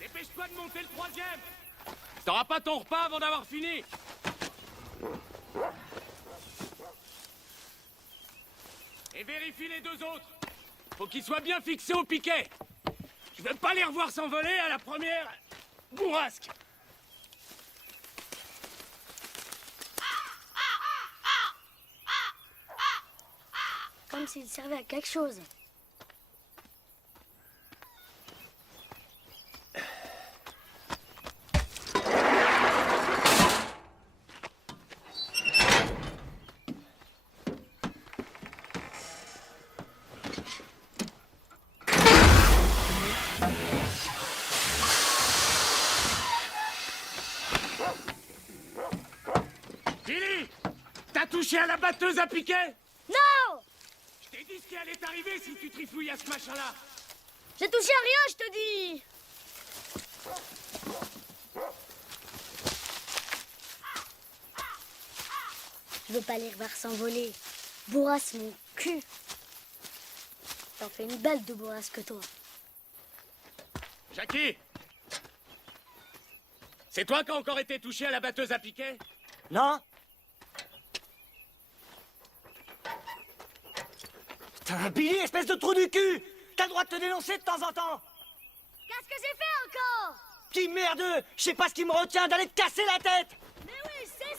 Dépêche-toi de monter le troisième. T'auras pas ton repas avant d'avoir fini. Et vérifie les deux autres. Faut qu'ils soient bien fixés au piquet. Je veux pas les revoir s'envoler à la première bourrasque. Comme s'il servait à quelque chose. Billy, t'as touché à la batteuse à piquet? Non! Je t'ai dit ce qui allait t'arriver si tu trifouilles à ce machin-là. J'ai touché à rien, je te dis! Je veux pas les revoir s'envoler. Bourrasse mon cul. T'en fais une belle de bourrasse que toi. Jackie! C'est toi qui as encore été touché à la batteuse à piquet? Non? Putain, Billy, espèce de trou du cul! T'as le droit de te dénoncer de temps en temps! Qu'est-ce que j'ai fait encore? Petit merdeux! Je sais pas ce qui me retient d'aller te casser la tête! Mais oui, c'est ça!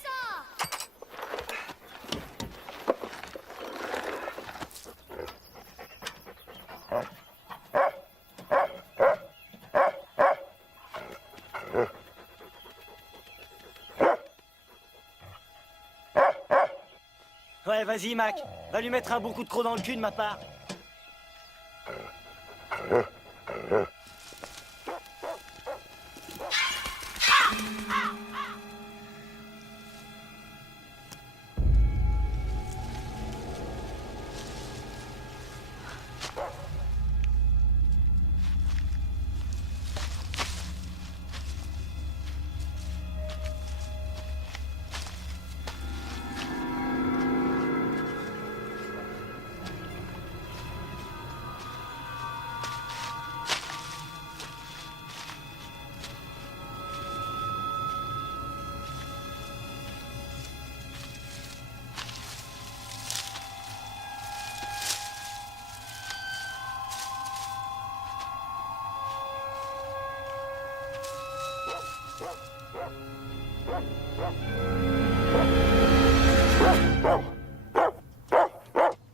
Ouais, vas-y, Mac. Va lui mettre un bon coup de croc dans le cul de ma part.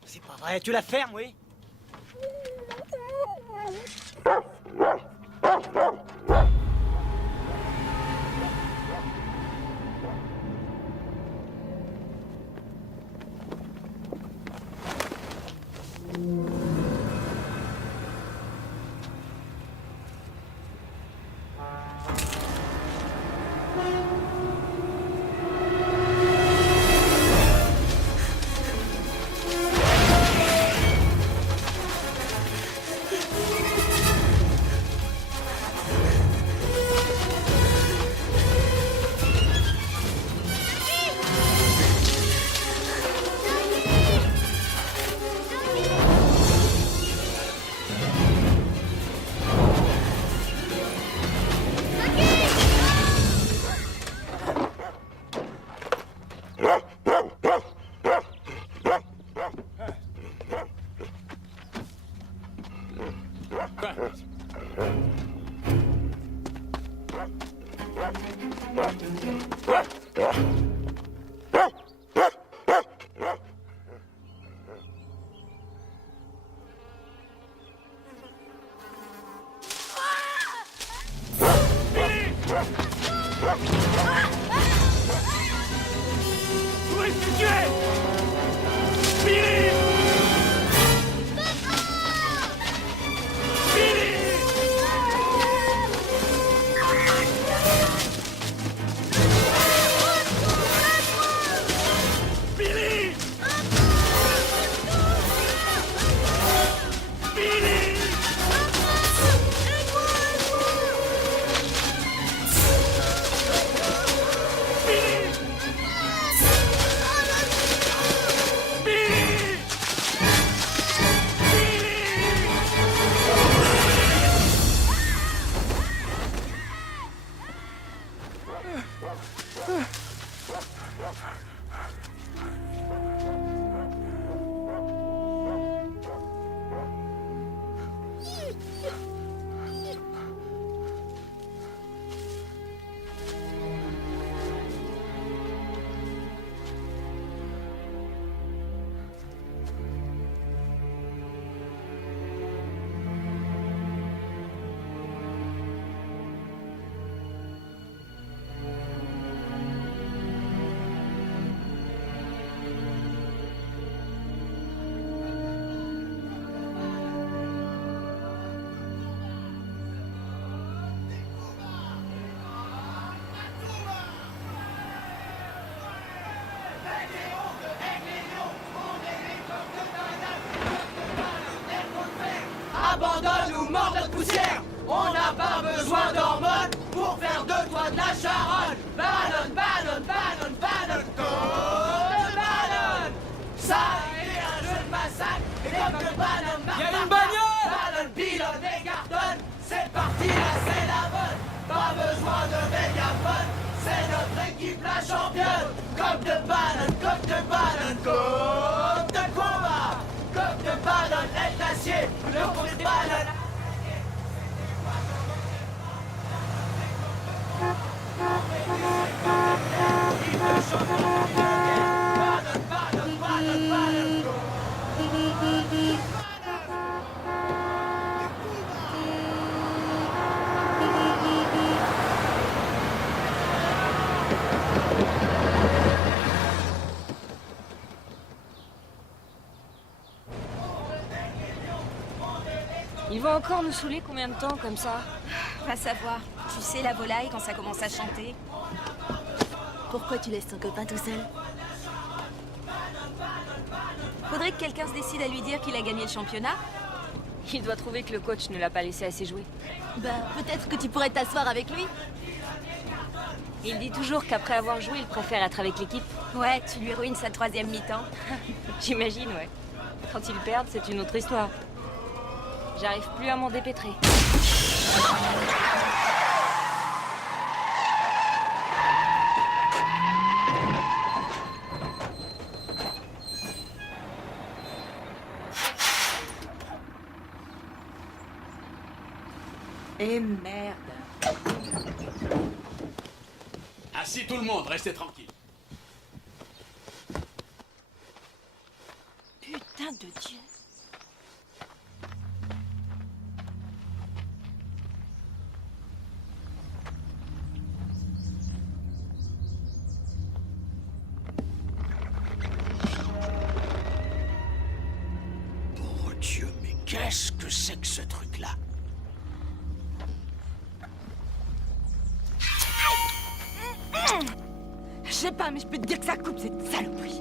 C'est pas vrai, tu la fermes, oui? Où est-ce que tu es? Billy! Billy! Billy! Billy! Abandonne ou mord notre poussière. On n'a pas besoin d'hormones pour faire de toi de la charonne. Bannon, bannon, bannon, bannon, code bannon. Ça a été un jeu de massacre. Et comme que bannon, Y'a une bagnole! bannon, pilonne et cartonne. C'est parti, là c'est la bonne. Pas besoin de mégaphone. C'est notre équipe la championne. Coque de bannon, coque de combat. Coque de bannon, est d'acier. Le coque de bannon. Ils vont encore nous saouler combien de temps comme ça? Va savoir. Tu sais, la volaille, quand ça commence à chanter. Pourquoi tu laisses ton copain tout seul? Faudrait que quelqu'un se décide à lui dire qu'il a gagné le championnat. Il doit trouver que le coach ne l'a pas laissé assez jouer. Ben, peut-être que tu pourrais t'asseoir avec lui. Il dit toujours qu'après avoir joué, il préfère être avec l'équipe. Ouais, tu lui ruines sa troisième mi-temps. J'imagine, ouais. Quand ils perdent, c'est une autre histoire. J'arrive plus à m'en dépêtrer. Et merde. Assis tout le monde, restez tranquille. Putain de Dieu. Oh Dieu, mais qu'est-ce que c'est que ce truc-là? Je sais pas, mais je peux te dire que ça coupe cette saloperie.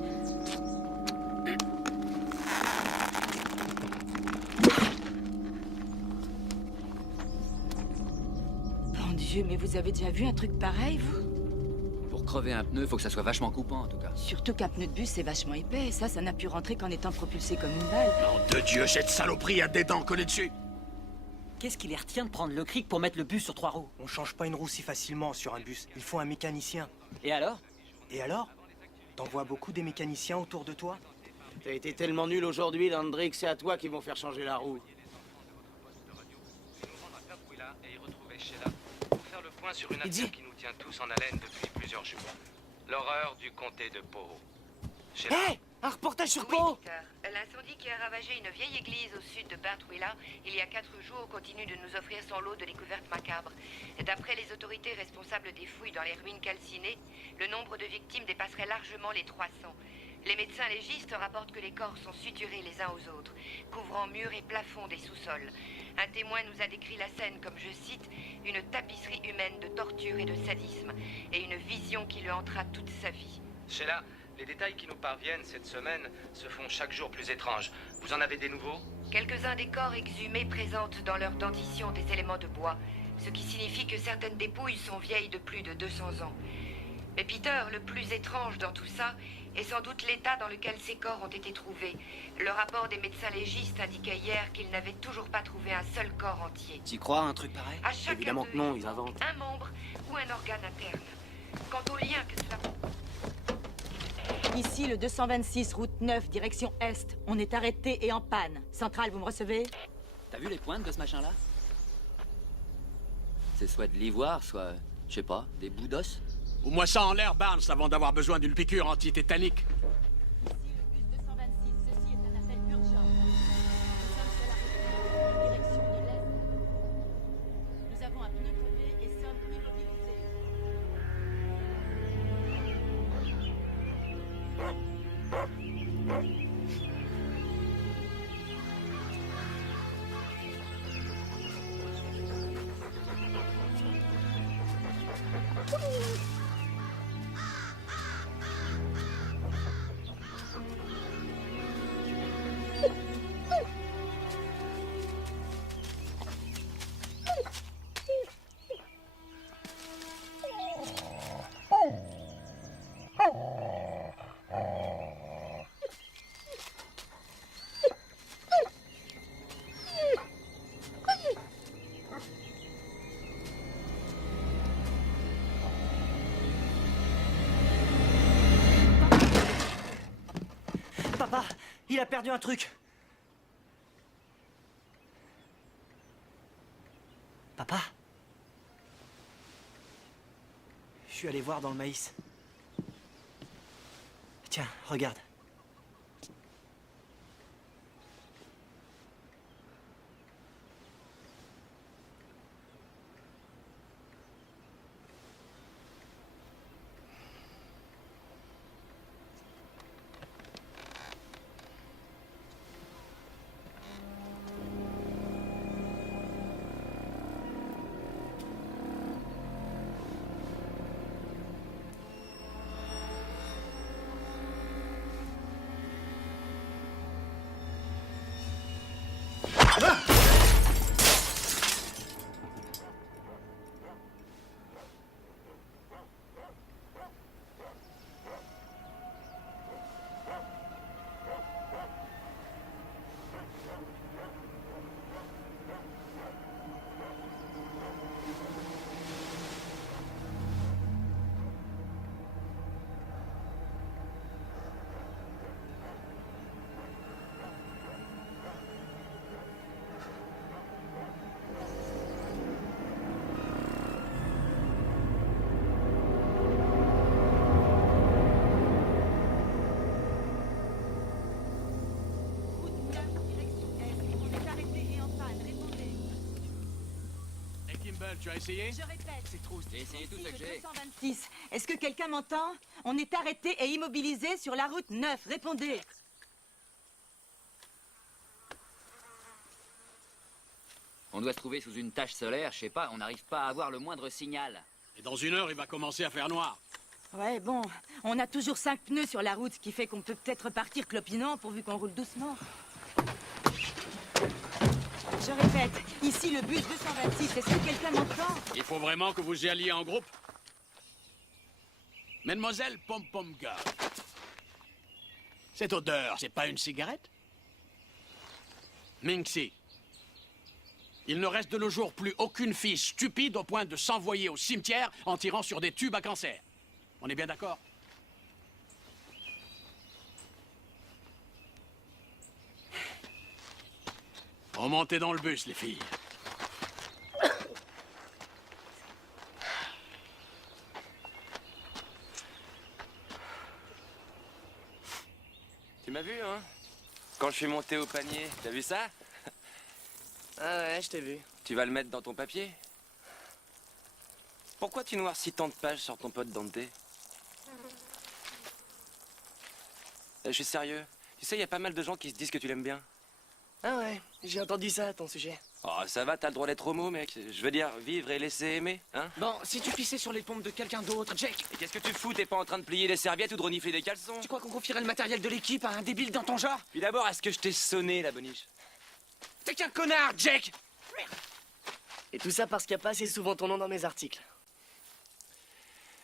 Bon Dieu, mais vous avez déjà vu un truc pareil, vous? Pour crever un pneu, faut que ça soit vachement coupant en tout cas. Surtout qu'un pneu de bus, c'est vachement épais, et ça n'a pu rentrer qu'en étant propulsé comme une balle. Nom de Dieu, cette saloperie a des dents collées dessus. Qu'est-ce qui les retient de prendre le cric pour mettre le bus sur 3 roues? On change pas une roue si facilement sur un bus. Il faut un mécanicien. Et alors? Et alors? T'en vois beaucoup des mécaniciens autour de toi? T'as été tellement nul aujourd'hui, Landry, que c'est à toi qu'ils vont faire changer la roue. point sur une affaire qui nous tient tous en haleine depuis plusieurs jours. L'horreur du comté de Poe. Hé, un reportage sur Poe. Peter, l'incendie qui a ravagé une vieille église au sud de Bentwilla il y a 4 jours continue de nous offrir son lot de découvertes macabres. D'après les autorités responsables des fouilles dans les ruines calcinées, le nombre de victimes dépasserait largement les 300. Les médecins légistes rapportent que les corps sont suturés les uns aux autres, couvrant murs et plafonds des sous-sols. Un témoin nous a décrit la scène comme, je cite, une tapisserie humaine de torture et de sadisme, et une vision qui le hantera toute sa vie. Sheila, les détails qui nous parviennent cette semaine se font chaque jour plus étranges. Vous en avez des nouveaux? Quelques-uns des corps exhumés présentent dans leur dentition des éléments de bois, ce qui signifie que certaines dépouilles sont vieilles de plus de 200 ans. Mais Peter, le plus étrange dans tout ça est sans doute l'état dans lequel ces corps ont été trouvés. Le rapport des médecins légistes indiquait hier qu'ils n'avaient toujours pas trouvé un seul corps entier. T'y crois, un truc pareil? À chacun Évidemment d'eux, que non, il ils inventent. un membre ou un organe interne. Quant au lien que cela... Ici, le 226, route 9, direction Est. On est arrêté et en panne. Centrale, vous me recevez? T'as vu les pointes de ce machin-là? C'est soit de l'ivoire, soit, je sais pas, des bouts d'os. Ou moi ça en l'air, Barnes, avant d'avoir besoin d'une piqûre anti-tétanique. Ici, le bus 226, ceci est un appel urgent. Nous sommes sur la route 9, direction de l'Est. Nous avons un pneu crevé et sommes immobilisés. Papa, il a perdu un truc. Papa? Je suis allé voir dans le maïs. Tiens, regarde. Tu as essayé? Je répète. C'est trop. J'ai essayé tout ce que j'ai. 226. Est-ce que quelqu'un m'entend? On est arrêté et immobilisé sur la route 9. Répondez. On doit se trouver sous une tache solaire, je sais pas, on n'arrive pas à avoir le moindre signal. Et dans 1 heure, il va commencer à faire noir. Ouais, bon. On a toujours 5 pneus sur la route, ce qui fait qu'on peut peut-être repartir clopinant pourvu qu'on roule doucement. Je répète, ici le bus 226. Est-ce que quelqu'un m'entend? Il faut vraiment que vous y alliez en groupe? Mademoiselle Pom-Pom Girl. Cette odeur, c'est pas une cigarette? Minxie. Il ne reste de nos jours plus aucune fille stupide au point de s'envoyer au cimetière en tirant sur des tubes à cancer. On est bien d'accord? Remontez dans le bus, les filles. Tu m'as vu, hein? Quand je suis monté au panier, t'as vu ça? Ah ouais, je t'ai vu. Tu vas le mettre dans ton papier? Pourquoi tu noircis tant de pages sur ton pote Dante? Je suis sérieux. Tu sais, il y a pas mal de gens qui se disent que tu l'aimes bien. Ah ouais, j'ai entendu ça à ton sujet. Oh, ça va, t'as le droit d'être homo, mec. Je veux dire, vivre et laisser aimer, hein? Bon, si tu pissais sur les pompes de quelqu'un d'autre, Jake, Et qu'est-ce que tu fous? T'es pas en train de plier des serviettes ou de renifler des caleçons? tu crois qu'on confierait le matériel de l'équipe à un débile dans ton genre? Puis d'abord, est-ce que je t'ai sonné, la boniche? T'es qu'un connard, Jake! Et tout ça parce qu'il n'y a pas assez souvent ton nom dans mes articles.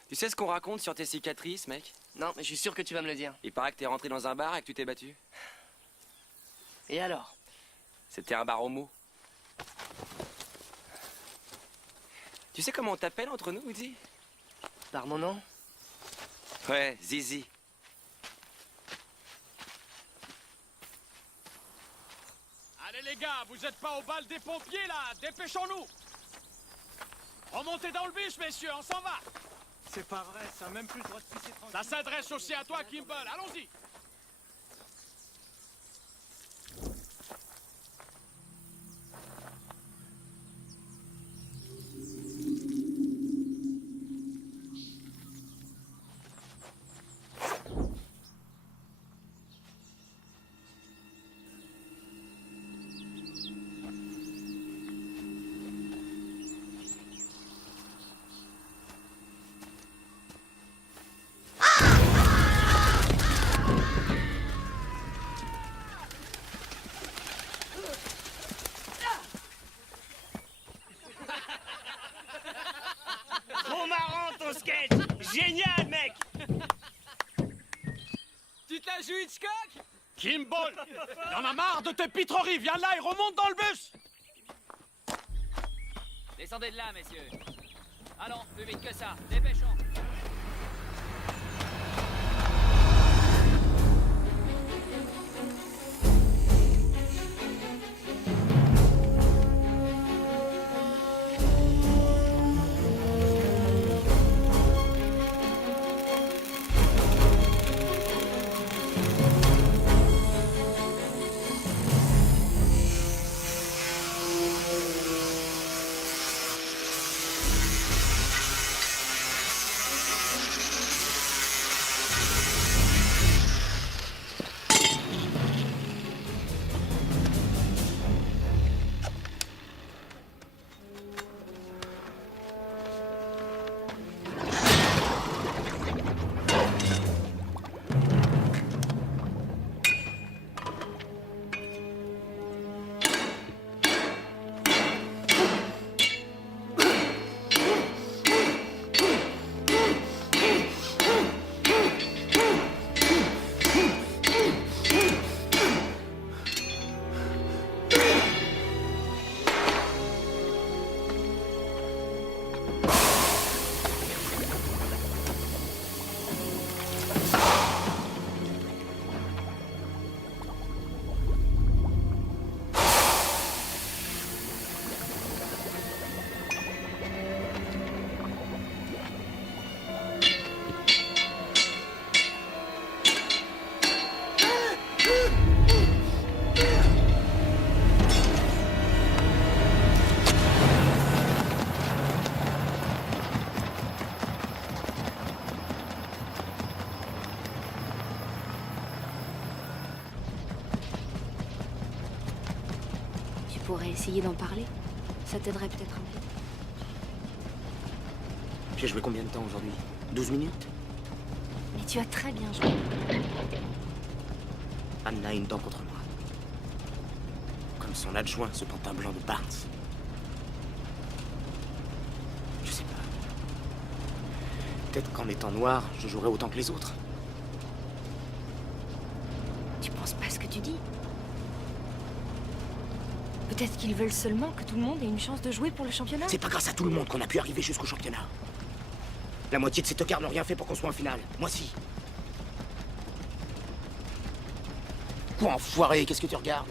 Tu sais ce qu'on raconte sur tes cicatrices, mec? Non, mais je suis sûr que tu vas me le dire. Il paraît que t'es rentré dans un bar et que tu t'es battu. Et alors? C'était un bar homo. Tu sais comment on t'appelle entre nous, Woody? Par mon nom? Ouais, Zizi. Allez les gars, vous êtes pas au bal des pompiers là, dépêchons-nous. Remontez dans le bus, messieurs, on s'en va. C'est pas vrai, ça a même plus le droit de pisser tranquille. Ça s'adresse aussi à toi, Kimball, allons-y. Trop marrant ton sketch! Génial, mec! Tu te la joues, Hitchcock? Kimball, y'en a marre de tes pitreries, viens là et remonte dans le bus. Descendez de là, messieurs. Allons, plus vite que ça, dépêchons. Tu pourrais essayer d'en parler. Ça t'aiderait peut-être un peu. J'ai joué combien de temps aujourd'hui? 12 minutes? Mais tu as très bien joué. Anna a une dent contre moi. Comme son adjoint, ce pantin blanc de Barnes. Je sais pas. Peut-être qu'en étant noir, je jouerai autant que les autres. Tu penses pas ce que tu dis? Peut-être qu'ils veulent seulement que tout le monde ait une chance de jouer pour le championnat. C'est pas grâce à tout le monde qu'on a pu arriver jusqu'au championnat. La moitié de ces tocards n'ont rien fait pour qu'on soit en finale. Moi, si. Quoi, enfoiré? Qu'est-ce que tu regardes?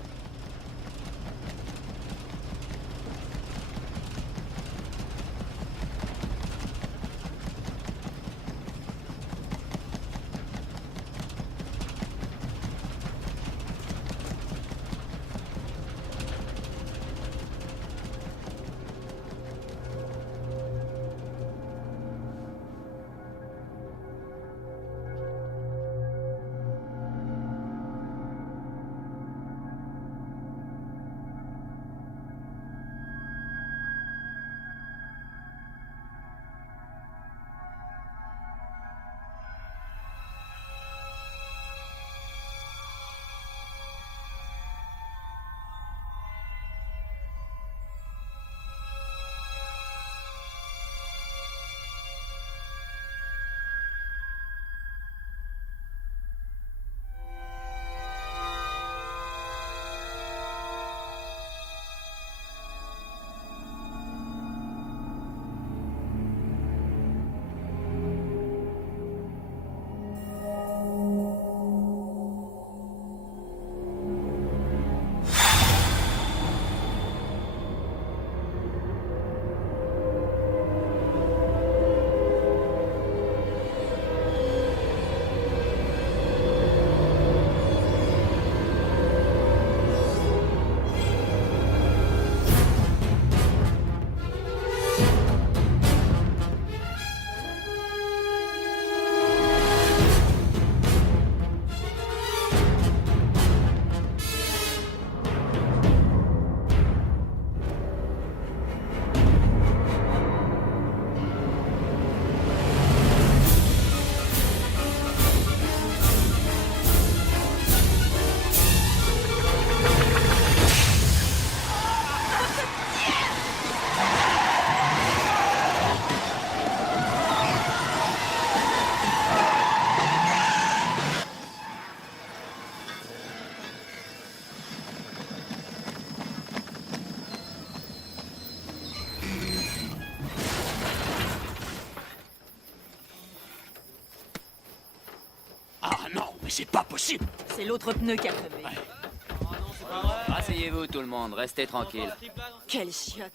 c'est pas possible. C'est l'autre pneu qui a crevé. Asseyez-vous tout le monde, restez tranquille. Quelle chiotte.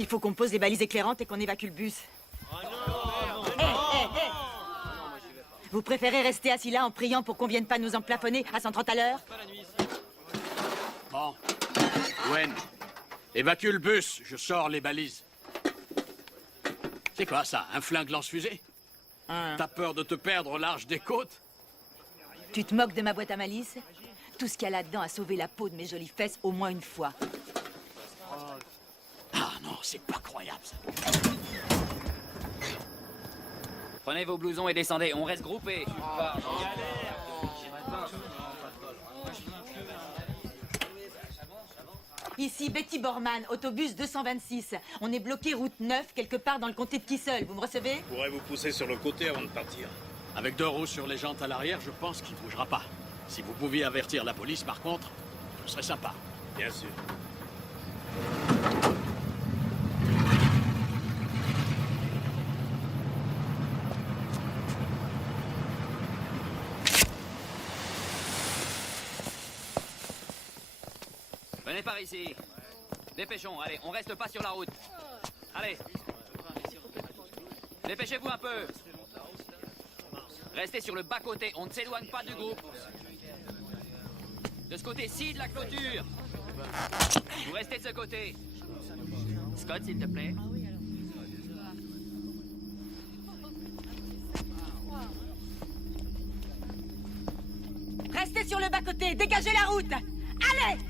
Il faut qu'on pose les balises éclairantes et qu'on évacue le bus. Hé. Vous préférez rester assis là en priant pour qu'on vienne pas nous emplafonner à 130 à l'heure? Bon. Gwen, évacue le bus, je sors les balises. C'est quoi ça, un flingue lance-fusée? T'as peur de te perdre au large des côtes? Tu te moques de ma boîte à malice? Tout ce qu'il y a là-dedans a sauvé la peau de mes jolies fesses au moins une fois. Ah non, c'est pas croyable ça. Prenez vos blousons et descendez, on reste groupés. Ici Betty Borman, autobus 226. On est bloqué route 9, quelque part dans le comté de Kissel. Vous me recevez? Je pourrais vous pousser sur le côté avant de partir. Avec 2 roues sur les jantes à l'arrière, je pense qu'il bougera pas. Si vous pouviez avertir la police, par contre, ce serait sympa. Bien sûr. Venez par ici. Dépêchons, allez, on reste pas sur la route. Allez. Dépêchez-vous un peu. Restez sur le bas-côté, on ne s'éloigne pas du groupe. De ce côté-ci de la clôture. Vous restez de ce côté. Scott, s'il te plaît. Restez sur le bas-côté, dégagez la route! Allez!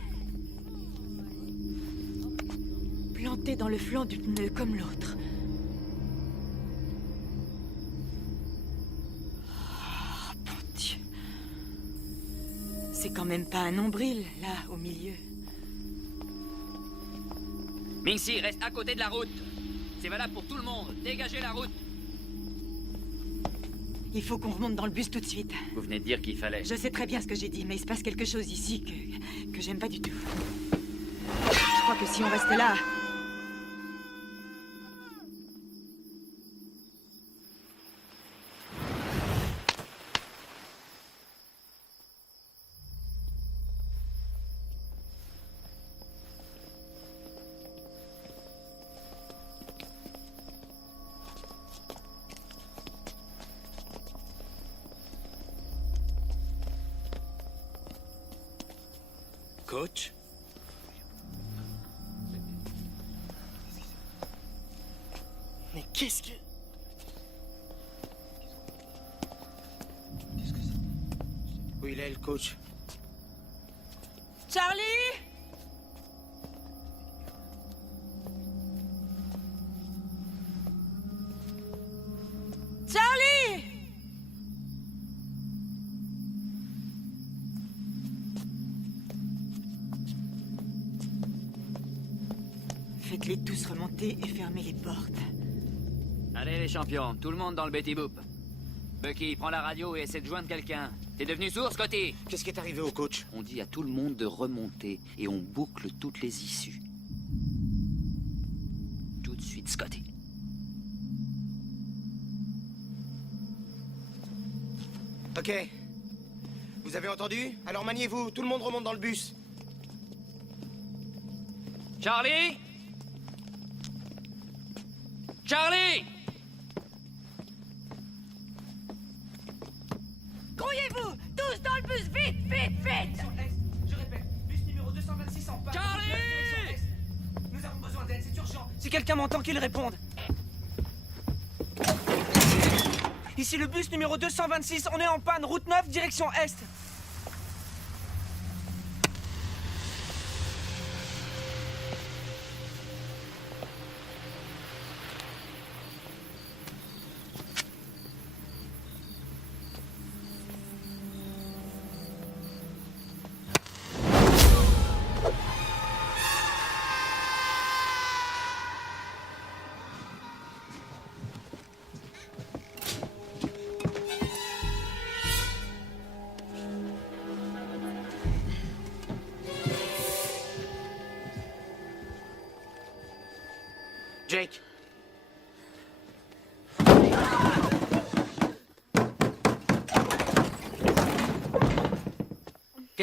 Planté dans le flanc du pneu comme l'autre. Oh, mon Dieu. C'est quand même pas un nombril, là, au milieu. Minxie, reste à côté de la route. C'est valable pour tout le monde. Dégagez la route. Il faut qu'on remonte dans le bus tout de suite. Vous venez de dire qu'il fallait. Je sais très bien ce que j'ai dit, mais il se passe quelque chose ici que j'aime pas du tout. Je crois que si on reste là... Coach? Mais qu'est-ce que... Où il est, le coach? Charlie! Charlie! Faites-les tous remonter et fermez les portes. Allez les champions, tout le monde dans le Betty Boop. Bucky, prends la radio et essaie de joindre quelqu'un. T'es devenu sourd, Scotty? Qu'est-ce qui est arrivé au coach? On dit à tout le monde de remonter et on boucle toutes les issues. Tout de suite, Scotty. Ok. Vous avez entendu? Alors maniez-vous, tout le monde remonte dans le bus. Charlie? Charlie! Grouillez-vous! Tous dans le bus! Vite, vite, vite! Je répète, bus numéro 226 en panne. Charlie! Direction est. Nous avons besoin d'aide, c'est urgent. Si quelqu'un m'entend, qu'il réponde. Ici le bus numéro 226, on est en panne, route 9, direction est.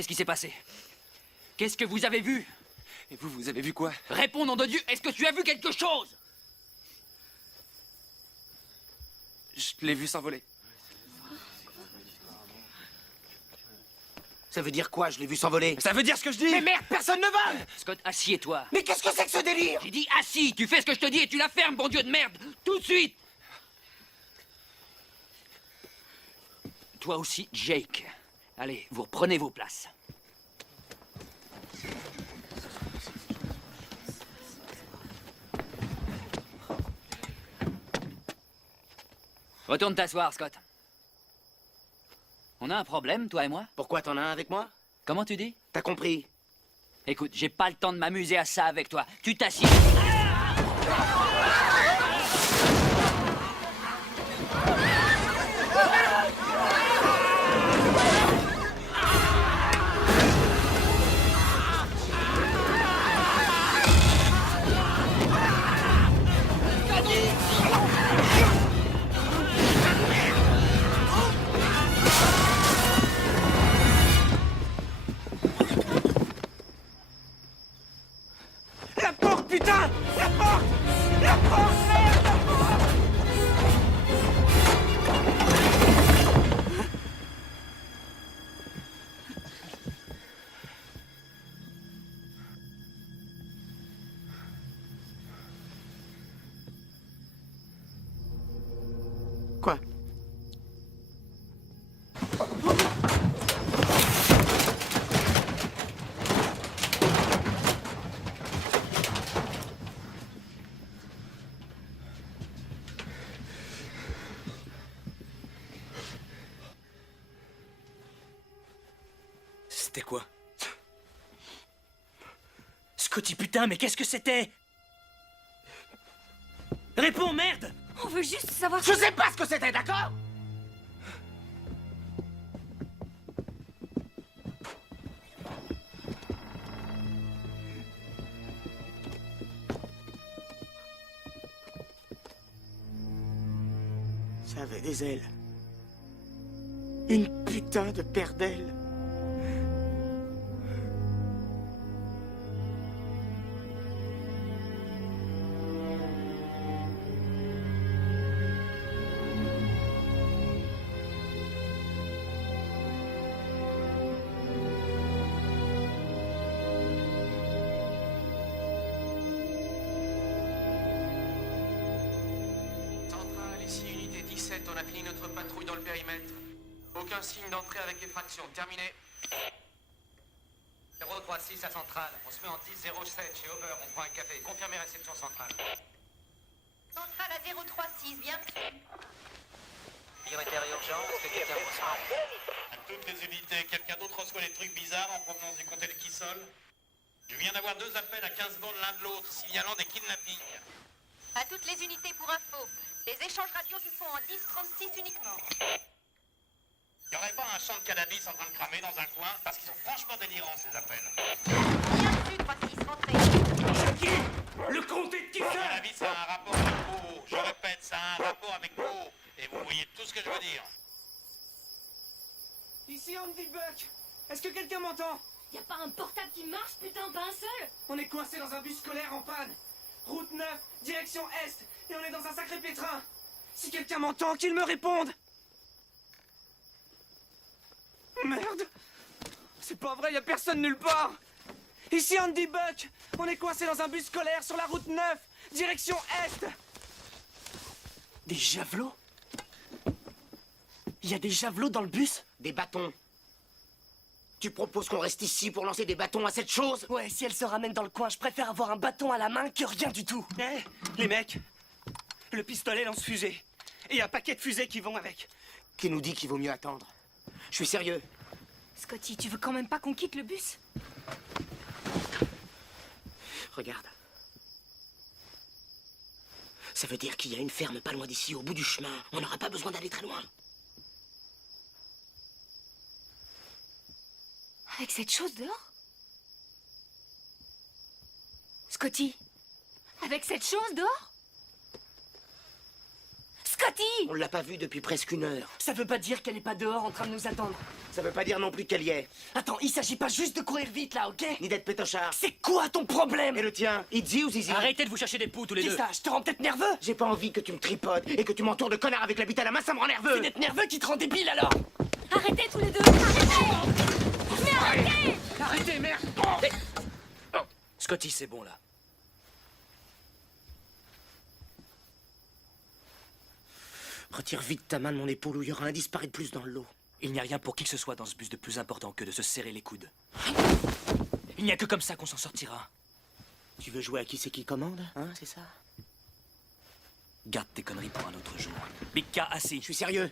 Qu'est-ce qui s'est passé? Qu'est-ce que vous avez vu? Et vous, vous avez vu quoi? Réponds, nom de Dieu, est-ce que tu as vu quelque chose? Je l'ai vu s'envoler. Ça veut dire quoi, je l'ai vu s'envoler? Ça veut dire ce que je dis! Mais merde, personne ne vole! Scott, assieds-toi. Mais qu'est-ce que c'est que ce délire? J'ai dit assis, tu fais ce que je te dis et tu la fermes, bon Dieu de merde! Tout de suite! Toi aussi, Jake. Allez, vous reprenez vos places. Retourne t'asseoir, Scott. On a un problème, toi et moi? Pourquoi t'en as un avec moi? Comment tu dis? T'as compris? Écoute, j'ai pas le temps de m'amuser à ça avec toi. Tu t'assieds. La porte, putain! La porte! La porte, merde! La porte! Quoi? C'était quoi? Scotty, putain, mais qu'est-ce que c'était? Réponds, merde! On veut juste savoir... Je sais pas ce que c'était, d'accord? Ça avait des ailes. Une putain de paire d'ailes. Centrale, ici unité 17, on a fini notre patrouille dans le périmètre. Aucun signe d'entrée avec effraction. Terminé. 036 à Centrale. On se met en 10-07 chez Over. On prend un café. Confirmez réception centrale. Centrale à 036, bien reçu. Prioritaire urgent, est-ce que quelqu'un reçoit? À toutes les unités, quelqu'un d'autre reçoit des trucs bizarres en provenance du comté de Kissol? Je viens d'avoir 2 appels à 15 bornes l'un de l'autre, signalant des kidnappings. À toutes les unités pour info. Les échanges radio se font en 10-36 uniquement. Y aurait pas un champ de cannabis en train de cramer dans un coin? Parce qu'ils sont franchement délirants, ces appels. Bien reçu, 36, rentrez. Le comté de Le Kissol! cannabis, ça a un rapport avec vous. Je répète, ça a un rapport avec vous. Et vous voyez tout ce que je veux dire. Ici Andy Buck! Est-ce que quelqu'un m'entend? Y a pas un portable qui marche, putain, pas un seul? On est coincé dans un bus scolaire en panne. Route 9, direction Est, et on est dans un sacré pétrin. Si quelqu'un m'entend, qu'il me réponde! Merde! C'est pas vrai, y a personne nulle part! Ici Andy Buck! On est coincé dans un bus scolaire sur la route 9, direction Est! Des javelots? Y a des javelots dans le bus? Des bâtons. Tu proposes qu'on reste ici pour lancer des bâtons à cette chose? Ouais, si elle se ramène dans le coin, je préfère avoir un bâton à la main que rien du tout. Eh, les mecs, le pistolet lance-fusée. Et un paquet de fusées qui vont avec. Qui nous dit qu'il vaut mieux attendre? Je suis sérieux. Scotty, tu veux quand même pas qu'on quitte le bus? Regarde. Ça veut dire qu'il y a une ferme pas loin d'ici, au bout du chemin. On n'aura pas besoin d'aller très loin. Avec cette chose dehors? Scotty? Avec cette chose dehors? Scotty! partie. On l'a pas vue depuis presque 1 heure. Ça veut pas dire qu'elle est pas dehors en train de nous attendre. Ça veut pas dire non plus qu'elle y est. Attends, il s'agit pas juste de courir vite là, ok? Ni d'être pétochard. C'est quoi ton problème? Et le tien, Itzy ou Zizi? Arrêtez de vous chercher des poux tous les Qu'est-ce deux. que ça? Je te rends peut-être nerveux? J'ai pas envie que tu me tripotes et que tu m'entoures de connards avec la bite à la main, ça me rend nerveux. C'est d'être nerveux qui te rend débile alors! Arrêtez tous les deux. Arrêtez. Mais arrêtez. Arrêtez, merde. Scotty, c'est bon là. Retire vite ta main de mon épaule ou il y aura un disparu de plus dans le lot. Il n'y a rien pour qui que ce soit dans ce bus de plus important que de se serrer les coudes. Il n'y a que comme ça qu'on s'en sortira. Tu veux jouer à qui c'est qui commande, hein, c'est ça? Garde tes conneries pour un autre jour. Big K, assis. Je suis sérieux.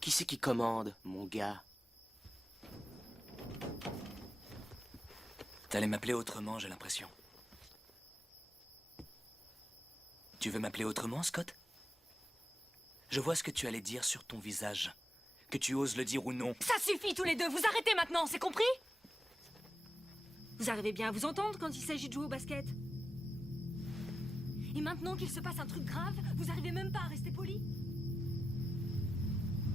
Qui c'est qui commande, mon gars? T'allais m'appeler autrement, j'ai l'impression. Tu veux m'appeler autrement, Scott? Je vois ce que tu allais dire sur ton visage. Que tu oses le dire ou non. Ça suffit tous les deux. Vous arrêtez maintenant, c'est compris? Vous arrivez bien à vous entendre quand il s'agit de jouer au basket? Et maintenant qu'il se passe un truc grave, vous arrivez même pas à rester poli?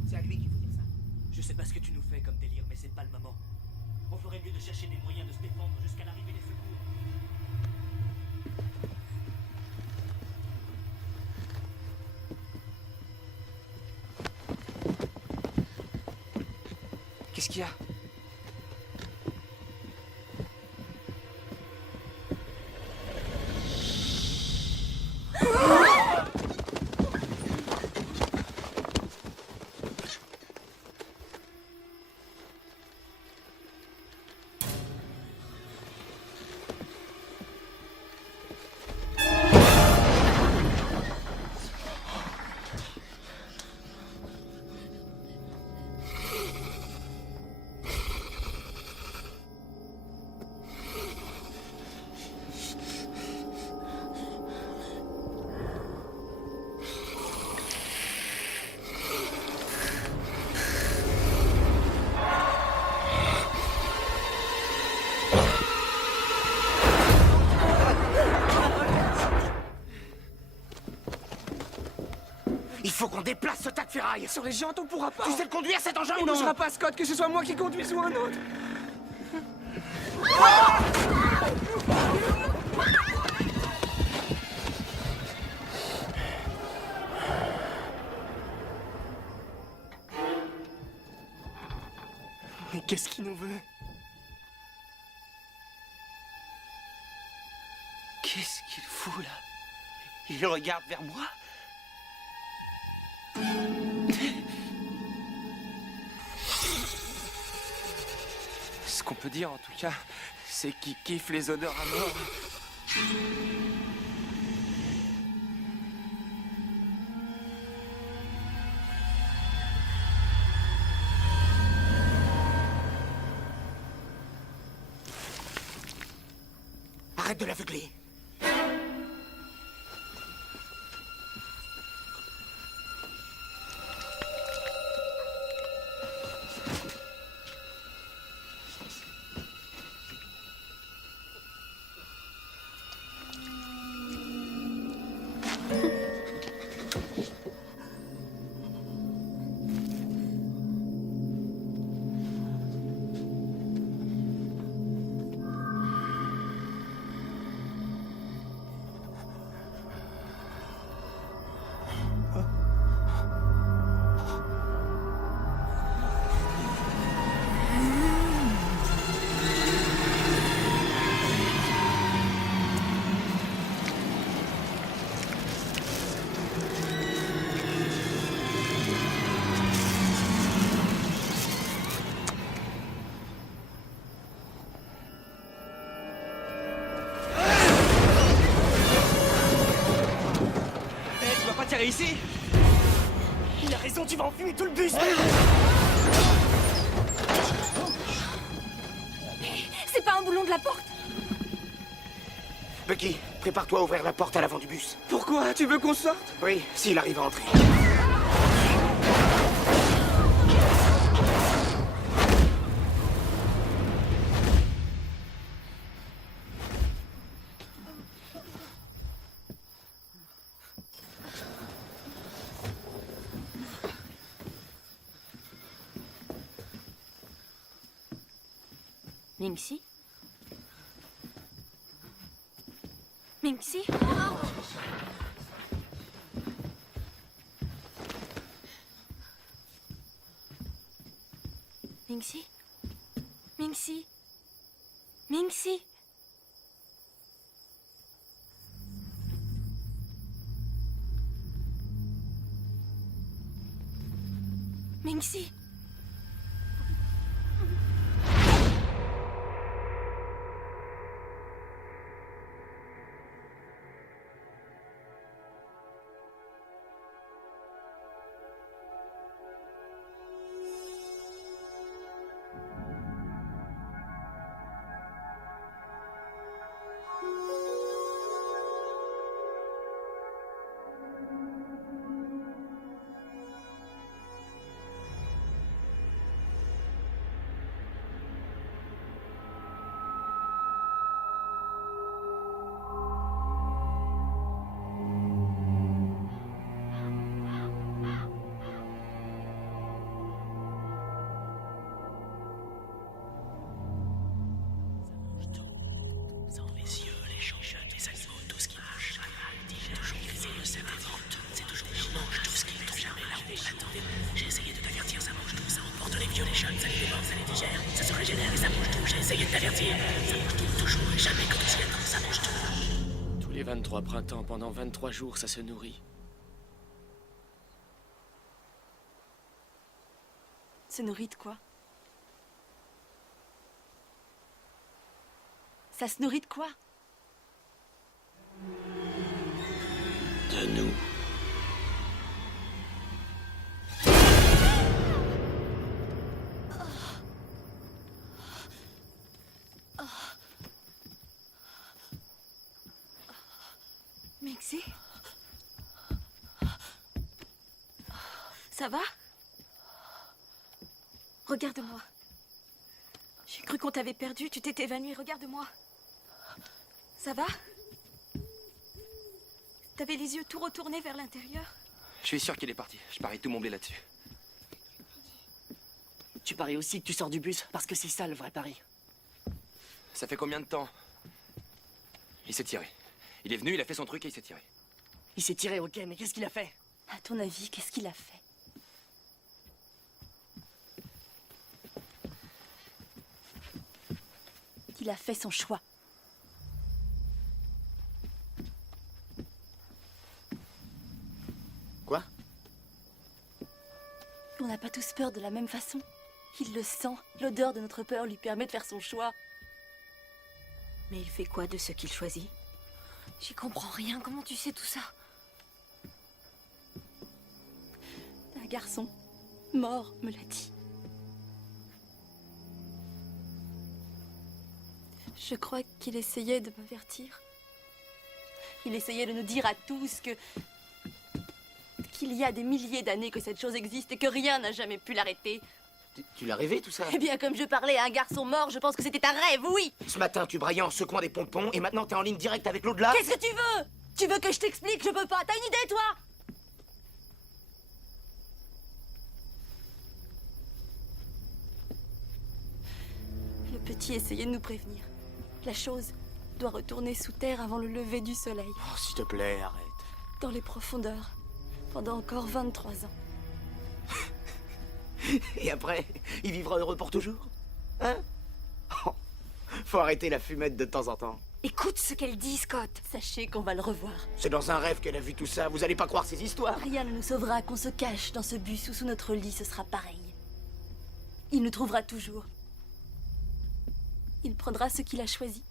C'est à lui qu'il faut dire ça. Je sais pas ce que tu nous fais comme délire, mais c'est pas le moment. On ferait mieux de chercher des moyens de se défendre jusqu'à l'arrivée des secours. Qu'est-ce qu'il y a? Il faut qu'on déplace ce tas de ferraille. Sur les jantes, on pourra pas. Tu sais le conduire cet engin Il ou non? bougera pas, Scott, que ce soit moi qui conduise ou un autre. Mais qu'est-ce qu'il nous veut? Qu'est-ce qu'il fout là? Il regarde vers moi? Ce qu'on peut dire en tout cas, c'est qu'il kiffe les odeurs à mort. Arrête de l'aveugler. Ici. Il a raison, tu vas enfumer tout le bus. C'est pas un boulon de la porte? Bucky, prépare-toi à ouvrir la porte à l'avant du bus. Pourquoi? Tu veux qu'on sorte? Oui, s'il arrive à entrer. Mingxi? Mingxi? Mingxi? Mingxi? Mingxi? Mingxi? Tous les 23 printemps, pendant 23 jours, ça se nourrit. Se nourrit de quoi? Ça se nourrit de quoi? De nous. Mingxi? Ça va? Regarde-moi. J'ai cru qu'on t'avait perdu, tu t'es évanoui, regarde-moi. Ça va? T'avais les yeux tout retournés vers l'intérieur? Je suis sûr qu'il est parti. Je parie tout mon blé là-dessus. Tu paries aussi que tu sors du bus, parce que c'est ça le vrai pari. Ça fait combien de temps? Il s'est tiré. Il est venu, il a fait son truc et il s'est tiré. Il s'est tiré, ok, mais qu'est-ce qu'il a fait? À ton avis, qu'est-ce qu'il a fait? Il a fait son choix. Quoi? On n'a pas tous peur de la même façon. Il le sent. L'odeur de notre peur lui permet de faire son choix. Mais il fait quoi de ce qu'il choisit? J'y comprends rien. Comment tu sais tout ça? Un garçon mort me l'a dit. Je crois qu'il essayait de m'avertir. Il essayait de nous dire à tous qu'il y a des milliers d'années que cette chose existe et que rien n'a jamais pu l'arrêter. Tu l'as rêvé tout ça? Eh bien, comme je parlais à un garçon mort, je pense que c'était un rêve, oui. Ce matin, tu braillais en secouant des pompons et maintenant t'es en ligne directe avec l'au-delà? Qu'est-ce que tu veux? Tu veux que je t'explique? Je peux pas. T'as une idée, toi? Le petit essayait de nous prévenir. La chose doit retourner sous terre avant le lever du soleil. Oh, s'il te plaît, arrête. Dans les profondeurs. Pendant encore 23 ans. Et après, il vivra heureux pour toujours? Hein? Oh, faut arrêter la fumette de temps en temps. Écoute ce qu'elle dit, Scott. Sachez qu'on va le revoir. C'est dans un rêve qu'elle a vu tout ça. Vous allez pas croire ces histoires. Rien ne nous sauvera qu'on se cache dans ce bus ou sous notre lit, ce sera pareil. Il nous trouvera toujours. Il prendra ce qu'il a choisi.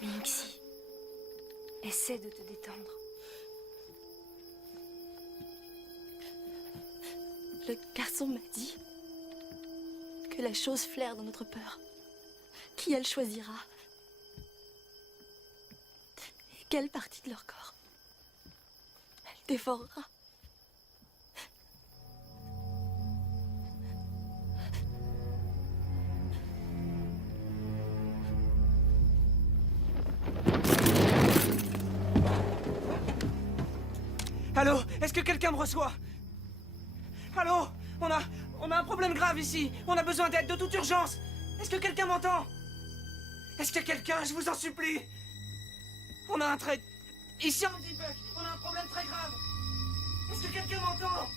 Mingxi, essaie de te détendre. Le garçon m'a dit que la chose flaire dans notre peur. Qui elle choisira? Et quelle partie de leur corps elle dévorera? quelqu'un me reçoit? Allô? On a un problème grave ici. On a besoin d'aide de toute urgence. Est-ce que quelqu'un m'entend? Est-ce que quelqu'un, je vous en supplie? On a un trait... Ici, en Buck, on a un problème très grave. Est-ce que quelqu'un m'entend?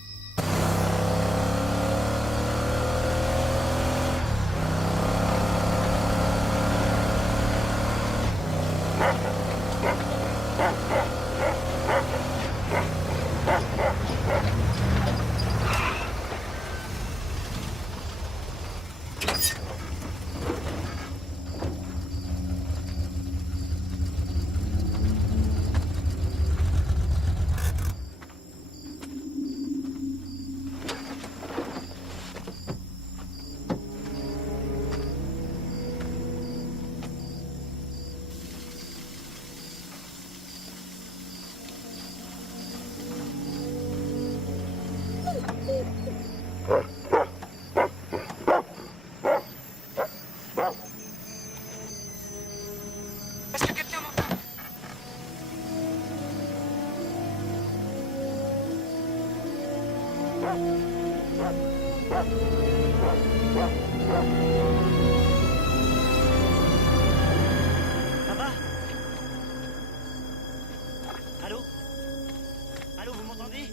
Est-ce que quelqu'un m'entend? Là-bas? Allô? Allô, vous m'entendez?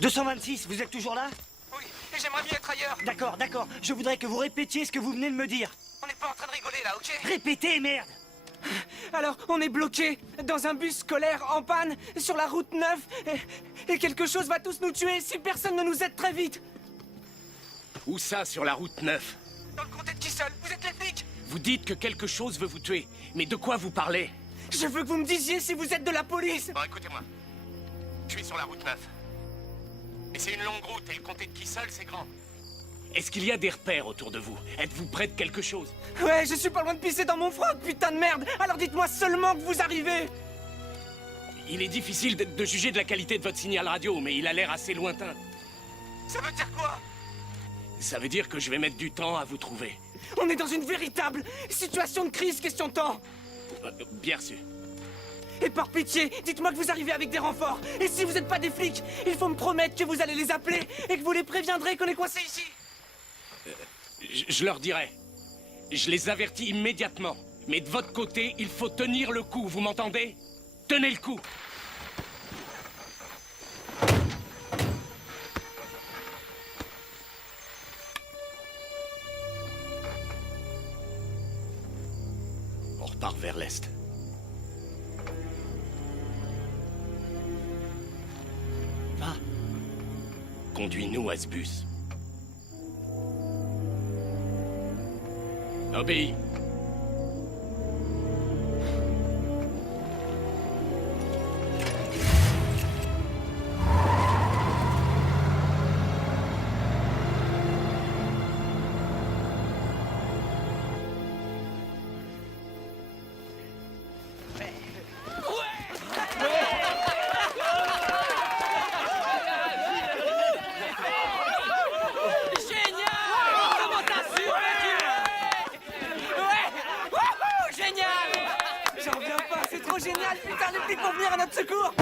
226, vous êtes toujours là? Oui, et j'aimerais bien être ailleurs. D'accord, d'accord. Je voudrais que vous répétiez ce que vous venez de me dire. On n'est pas en train de rigoler là, ok? Répétez, merde! Alors, on est bloqué dans un bus scolaire en panne sur la route 9 et quelque chose va tous nous tuer si personne ne nous aide très vite. Où ça, sur la route 9? Dans le comté de Kissel, vous êtes les flics? Vous dites que quelque chose veut vous tuer. Mais de quoi vous parlez? Je veux que vous me disiez si vous êtes de la police. Bon, écoutez-moi. Je suis sur la route 9. Et c'est une longue route, et le comté de Kissel, c'est grand. Est-ce qu'il y a des repères autour de vous? Êtes-vous près de quelque chose? Ouais, je suis pas loin de pisser dans mon froc, putain de merde. Alors dites-moi seulement que vous arrivez. Il est difficile de juger de la qualité de votre signal radio, mais il a l'air assez lointain. Ça veut dire quoi? Ça veut dire que je vais mettre du temps à vous trouver. On est dans une véritable situation de crise, question de temps. Bien reçu. Et par pitié, dites-moi que vous arrivez avec des renforts. Et si vous n'êtes pas des flics, il faut me promettre que vous allez les appeler et que vous les préviendrez qu'on est coincés ici. Je leur dirai. Je les avertis immédiatement. Mais de votre côté, il faut tenir le coup, vous m'entendez? Tenez le coup! On repart vers l'est. Va. Conduis-nous à ce bus. Obéis. Génial, putain, les flics vont venir à notre secours.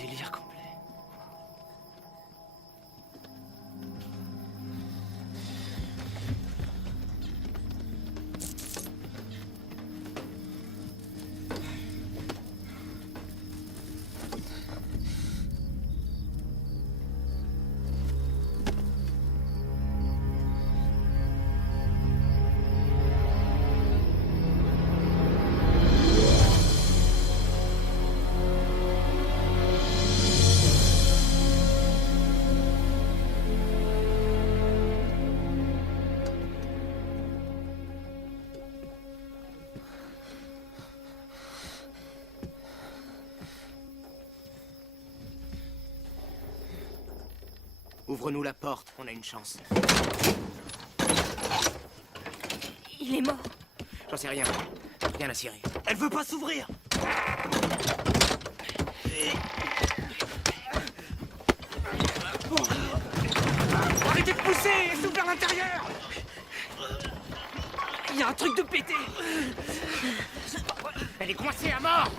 délire complet. Ouvre-nous la porte, on a une chance. Il est mort. J'en sais rien. Rien à cirer. Elle veut pas s'ouvrir. Arrêtez de pousser et s'ouvre vers l'intérieur. Il y a un truc de pété. Elle est coincée à mort.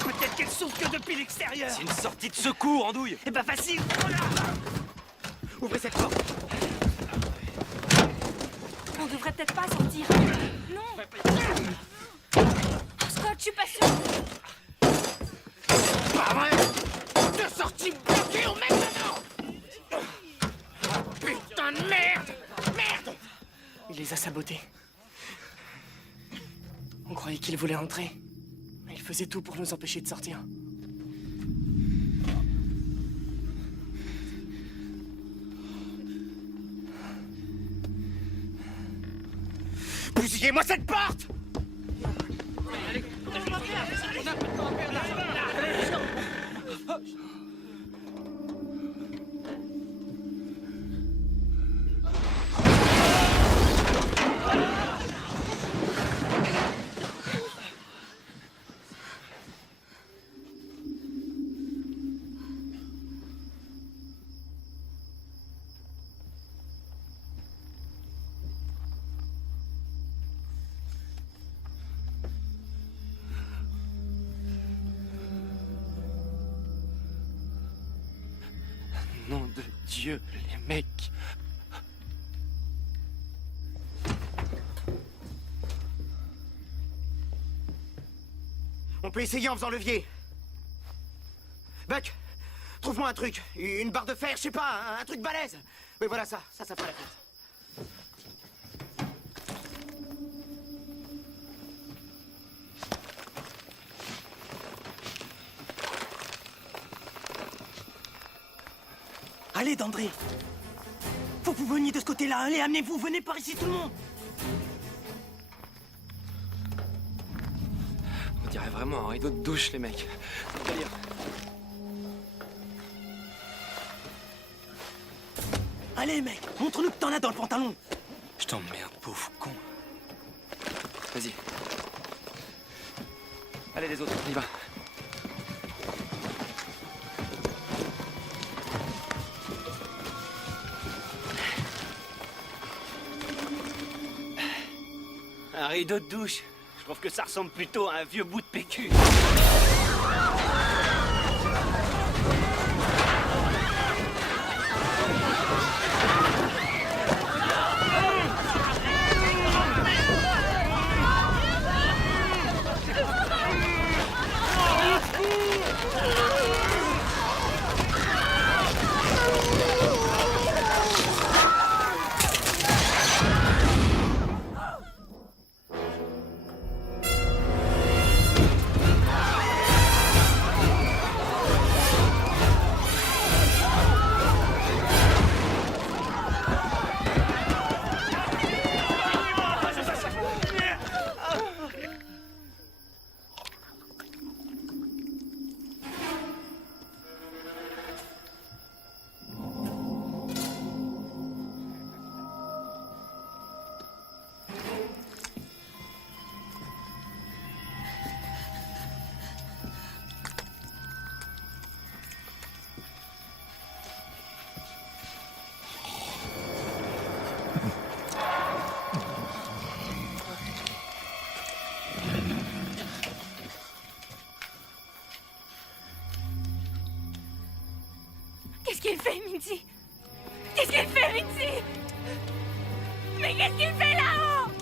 Peut-être qu'elle s'ouvre que depuis l'extérieur. C'est une sortie de secours, Andouille. Eh ben facile. Voilà. Ouvrez cette porte. On devrait peut-être pas sortir. Non. Scott, je suis pas sûre. Pas vrai. Deux sorties bloquées au mec dedans. Putain de merde. Merde. Il les a sabotés. On croyait qu'il voulait entrer. Mais il faisait tout pour nous empêcher de sortir. Bousillez-moi cette porte. Dieu, les mecs. On peut essayer en faisant levier. Buck, trouve-moi un truc. Une barre de fer, je sais pas, un truc balèze. Oui, voilà ça fera la fête. Allez, Dandré. Faut que vous veniez de ce côté-là. Allez, amenez-vous, venez par ici, tout le monde. On dirait vraiment un rideau de douche, les mecs. Délire. Allez, mec, montre-nous que t'en as dans le pantalon. Je t'emmerde, pauvre con. Vas-y. Allez, les autres, on y va. Un rideau de douche. Je trouve que ça ressemble plutôt à un vieux bout de PQ. Qu'est-ce qu'il fait, Minzy? Qu'est-ce qu'il fait, Minzy? Mais qu'est-ce qu'il fait là-haut?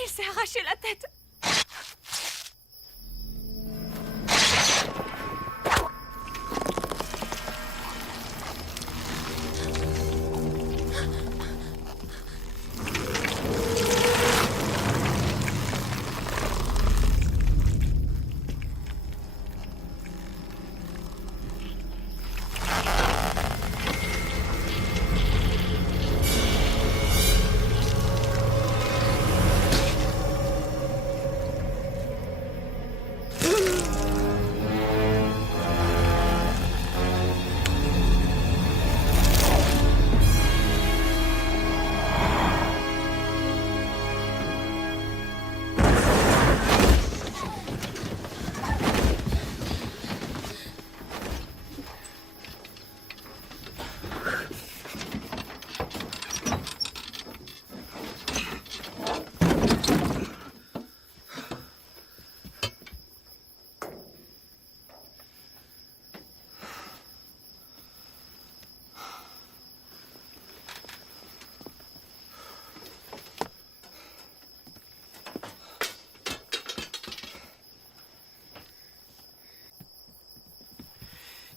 Il s'est arraché la tête.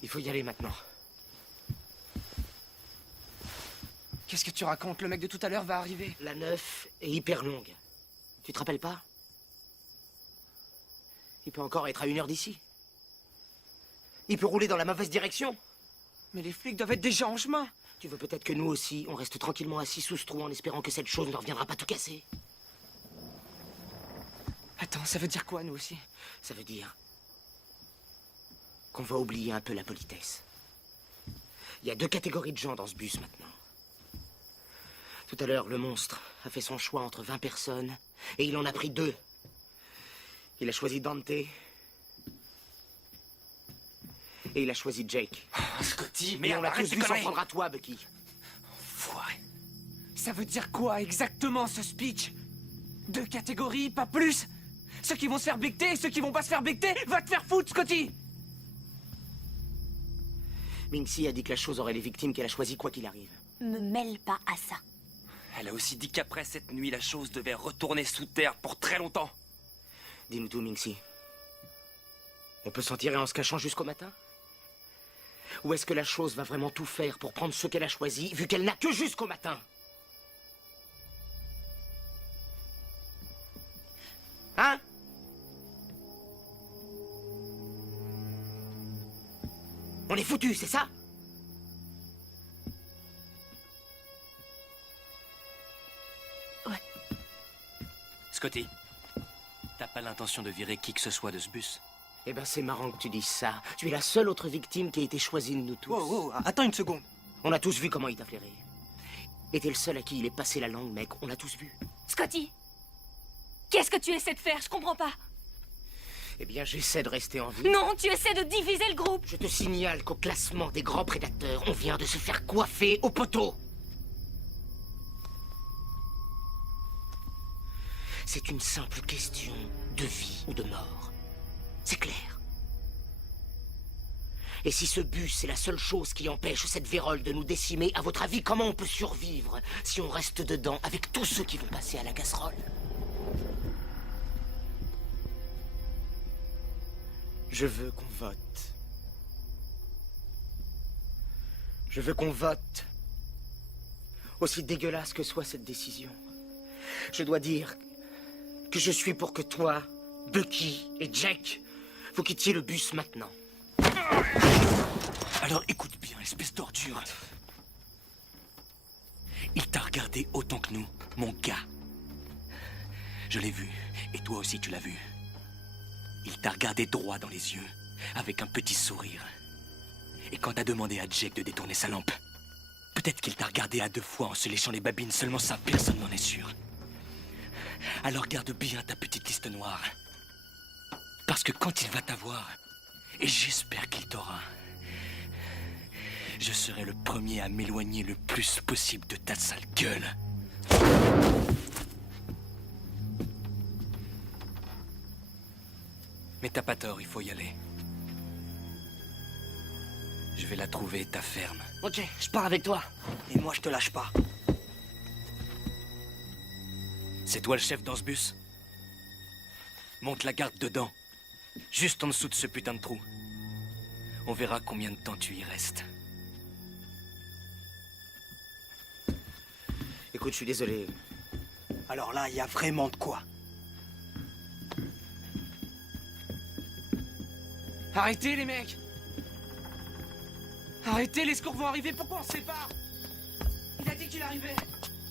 Il faut y aller maintenant. Qu'est-ce que tu racontes? Le mec de tout à l'heure va arriver. La 9 est hyper longue. Tu te rappelles pas? Il peut encore être à 1 heure d'ici. Il peut rouler dans la mauvaise direction. Mais les flics doivent être déjà en chemin. Tu veux peut-être que nous aussi, on reste tranquillement assis sous ce trou en espérant que cette chose ne reviendra pas tout casser. Attends, ça veut dire quoi, nous aussi? Ça veut dire qu'on va oublier un peu la politesse. Il y a 2 catégories de gens dans ce bus maintenant. Tout à l'heure, le monstre a fait son choix entre 20 personnes et il en a pris 2. Il a choisi Dante et il a choisi Jake. Oh, Scotty, Mais on a arrête tous tes dû s'en conneries. prendre à toi, Bucky. Enfoiré. Ça veut dire quoi exactement ce speech? 2 catégories, pas plus? Ceux qui vont se faire becter et ceux qui vont pas se faire becter, va te faire foutre, Scotty! Minxie a dit que la chose aurait les victimes qu'elle a choisies quoi qu'il arrive. Me mêle pas à ça. Elle a aussi dit qu'après cette nuit, la chose devait retourner sous terre pour très longtemps. Dis-nous tout, Minxie. On peut s'en tirer en se cachant jusqu'au matin? Ou est-ce que la chose va vraiment tout faire pour prendre ce qu'elle a choisi, vu qu'elle n'a que jusqu'au matin? Hein? On est foutus, c'est ça? Scotty, t'as pas l'intention de virer qui que ce soit de ce bus? Eh ben, c'est marrant que tu dises ça. Tu es la seule autre victime qui a été choisie de nous tous. Oh, attends une seconde. On a tous vu comment il t'a flairé. Et t'es le seul à qui il est passé la langue, mec. On l'a tous vu. Scotty, qu'est-ce que tu essaies de faire? Je comprends pas. Eh bien, j'essaie de rester en vie. Non, tu essaies de diviser le groupe. Je te signale qu'au classement des grands prédateurs, on vient de se faire coiffer au poteau. C'est une simple question de vie ou de mort. C'est clair. Et si ce bus est la seule chose qui empêche cette vérole de nous décimer, à votre avis, comment on peut survivre si on reste dedans avec tous ceux qui vont passer à la casserole? Je veux qu'on vote. Je veux qu'on vote. Aussi dégueulasse que soit cette décision. Je dois dire que je suis pour que toi, Bucky et Jack, vous quittiez le bus maintenant. Alors écoute bien, espèce d'ordure. Il t'a regardé autant que nous, mon gars. Je l'ai vu, et toi aussi tu l'as vu. Il t'a regardé droit dans les yeux, avec un petit sourire. Et quand t'as demandé à Jake de détourner sa lampe, peut-être qu'il t'a regardé à 2 fois en se léchant les babines, seulement ça, personne n'en est sûr. Alors garde bien ta petite liste noire. Parce que quand il va t'avoir, et j'espère qu'il t'aura, je serai le premier à m'éloigner le plus possible de ta sale gueule. Mais t'as pas tort, il faut y aller. Je vais la trouver, ta ferme. Ok, je pars avec toi. Et moi, je te lâche pas. C'est toi le chef dans ce bus? Monte la garde dedans. Juste en dessous de ce putain de trou. On verra combien de temps tu y restes. Écoute, je suis désolé. Alors là, il y a vraiment de quoi. Arrêtez les mecs! Arrêtez, les secours vont arriver, pourquoi on se sépare? Il a dit qu'il arrivait.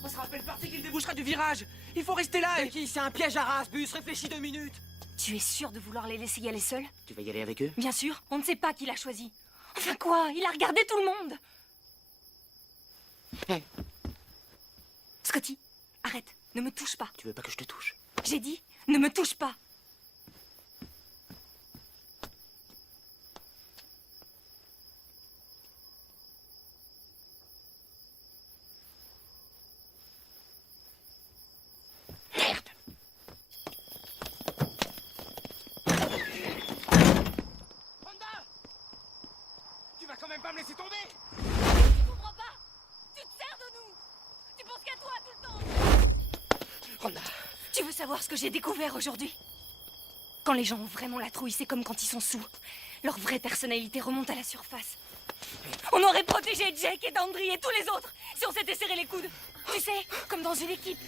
On se rappelle parti qu'il débouchera du virage. Il faut rester là et... C'est un piège à race, bus, réfléchis 2 minutes. Tu es sûr de vouloir les laisser y aller seuls? Tu vas y aller avec eux? Bien sûr, on ne sait pas qui l'a choisi. Enfin quoi? Il a regardé tout le monde. Hey. Scotty, arrête, ne me touche pas. Tu veux pas que je te touche? J'ai dit, ne me touche pas. Quand même pas me laisser tomber! Tu comprends pas? Tu te sers de nous! Tu penses qu'à toi tout le temps! Rhonda! Tu veux savoir ce que j'ai découvert aujourd'hui? Quand les gens ont vraiment la trouille, c'est comme quand ils sont sous. Leur vraie personnalité remonte à la surface. On aurait protégé Jake et Dandry et tous les autres si on s'était serré les coudes. Tu sais, comme dans une équipe.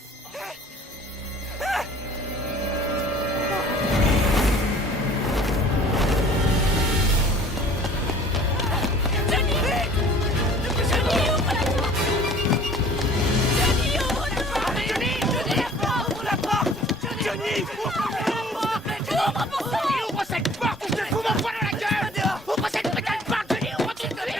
Ouvre cette porte ou je te fous mon poing dans la gueule! Ouvre cette putain de porte, Johnny! Ouvre cette porte!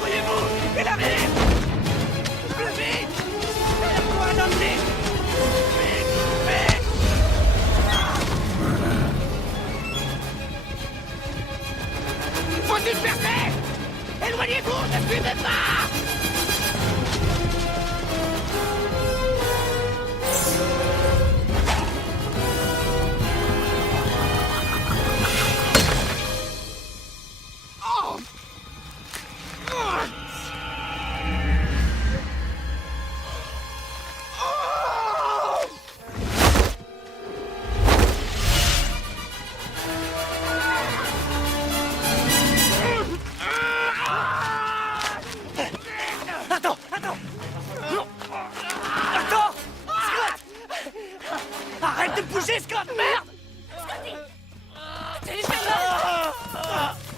Voyez-vous, il arrive. Plus vite. Derrière-toi, Dundee. Vite, vite. Faut-il percer? Éloignez-vous, ne suivez pas. Attends! Scott! Arrête de bouger, Scott! Merde! Scotty! Tu lui fais mal!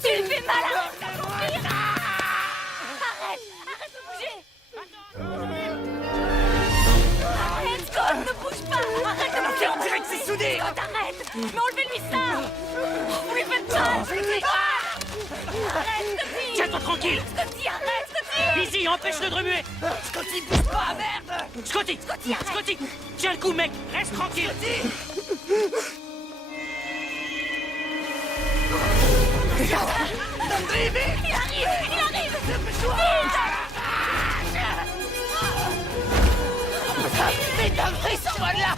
Tu lui fais mal! Arrête d'accomplir! Arrête! Arrête de bouger! Arrête, Scott! Ne bouge pas! Arrête de bouger! On dirait que c'est soudé! Scott, arrête! Mais enlevez-lui ça! Vous lui faites mal! Scotty! Arrête, Scotty! Tiens-toi tranquille! Scotty, arrête, Scotty! Easy, empêche-le de remuer! Scotty, bouge pas, merde! Scotty! Scotty, arrête! Scotty! Tiens le coup, mec! Reste tranquille! Dundee, vite! Il arrive! Dépêche-toi! Vite, Dundee, sors-moi de là!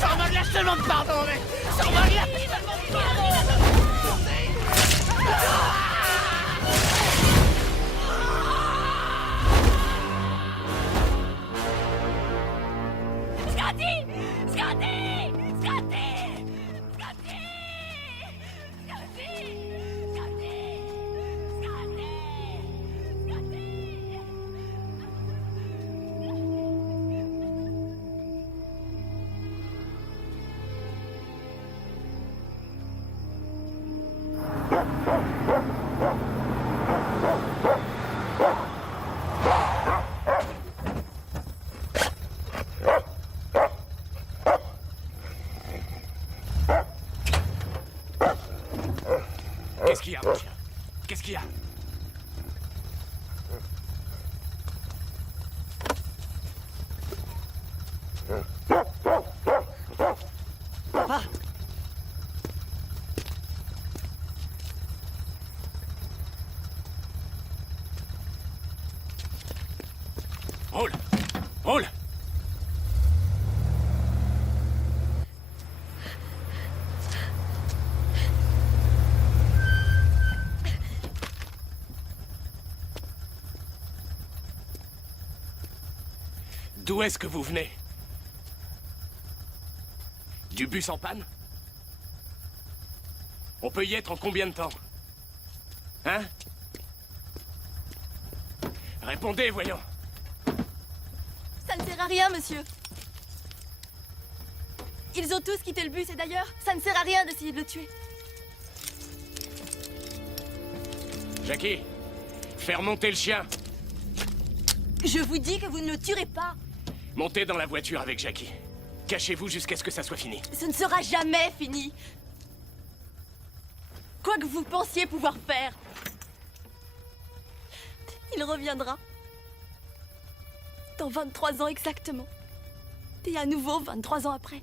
Sors-moi de là, je te demande pardon, mec! Sors-moi de là, je te demande pardon! Scotty! Scotty! Scotty! Scotty! Scotty! Scotty! Scotty! Qu'est-ce qu'il y a, mon chien? Qu'est-ce qu'il y a? Papa! Roule! Roule! D'où est-ce que vous venez? Du bus en panne? On peut y être en combien de temps? Hein? Répondez, voyons. Ça ne sert à rien, monsieur. Ils ont tous quitté le bus et d'ailleurs, ça ne sert à rien d'essayer de le tuer. Jackie, fais remonter le chien. Je vous dis que vous ne le tuerez pas. Montez dans la voiture avec Jackie. Cachez-vous jusqu'à ce que ça soit fini. Ce ne sera jamais fini. Quoi que vous pensiez pouvoir faire, il reviendra. Dans 23 ans exactement. Et à nouveau 23 ans après.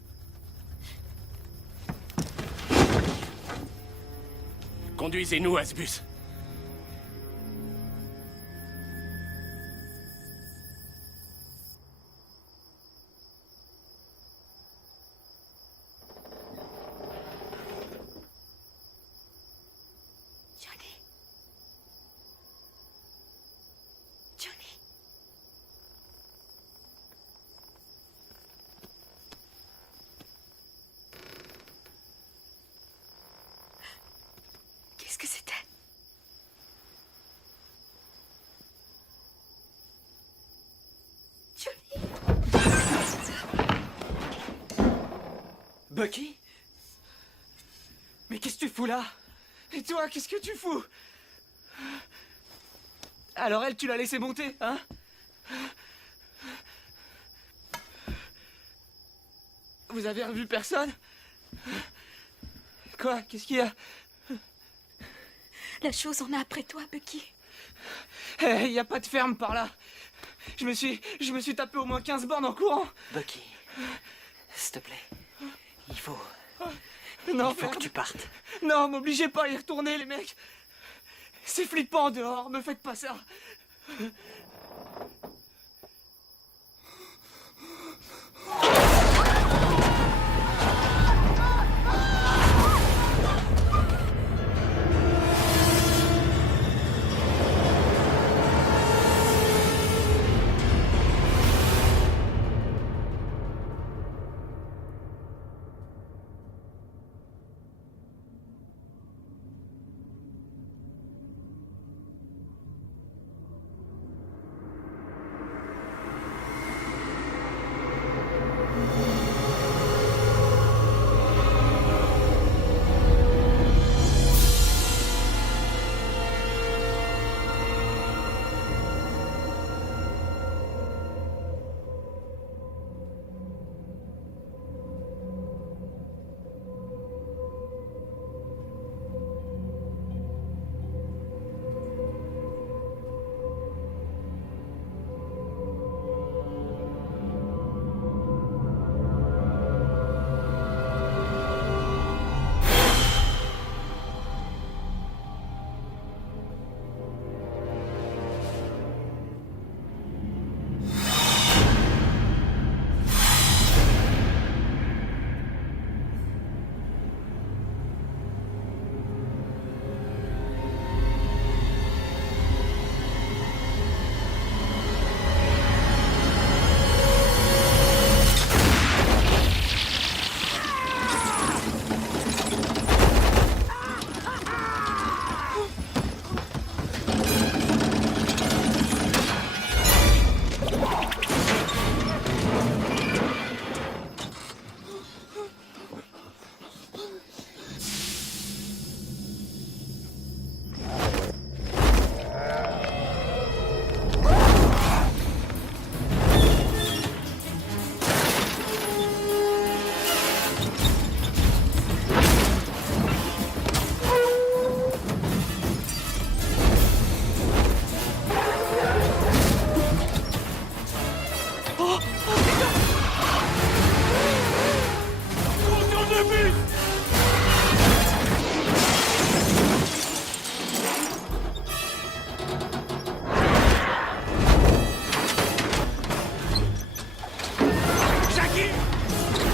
Conduisez-nous à ce bus. Qu'est-ce que c'était? Johnny? Bucky? Mais qu'est-ce que tu fous là? Et toi, qu'est-ce que tu fous? Alors elle, tu l'as laissé monter, hein? Vous avez revu personne? Quoi? Qu'est-ce qu'il y a? La chose en a après toi, Bucky. Il y a pas de ferme par là. Je me suis tapé au moins 15 bornes en courant. Bucky, s'il te plaît, il faut... Non, il faut que tu partes. Non, m'obligez pas à y retourner, les mecs. C'est flippant dehors, me faites pas ça.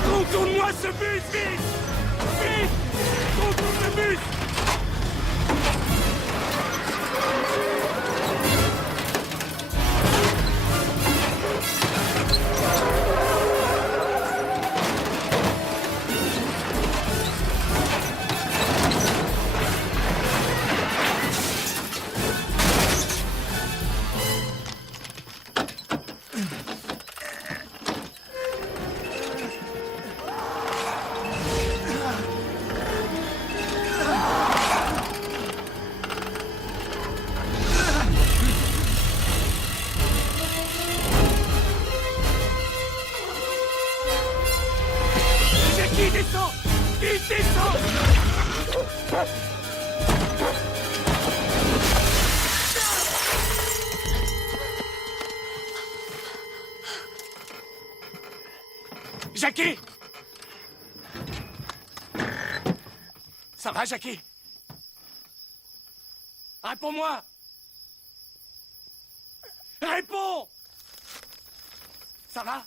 Contourne-moi ce bus, vite! Vite! Contourne le bus! Qui descend? Qui descend? Jackie! Ça va, Jackie? Réponds-moi! Réponds! Ça va?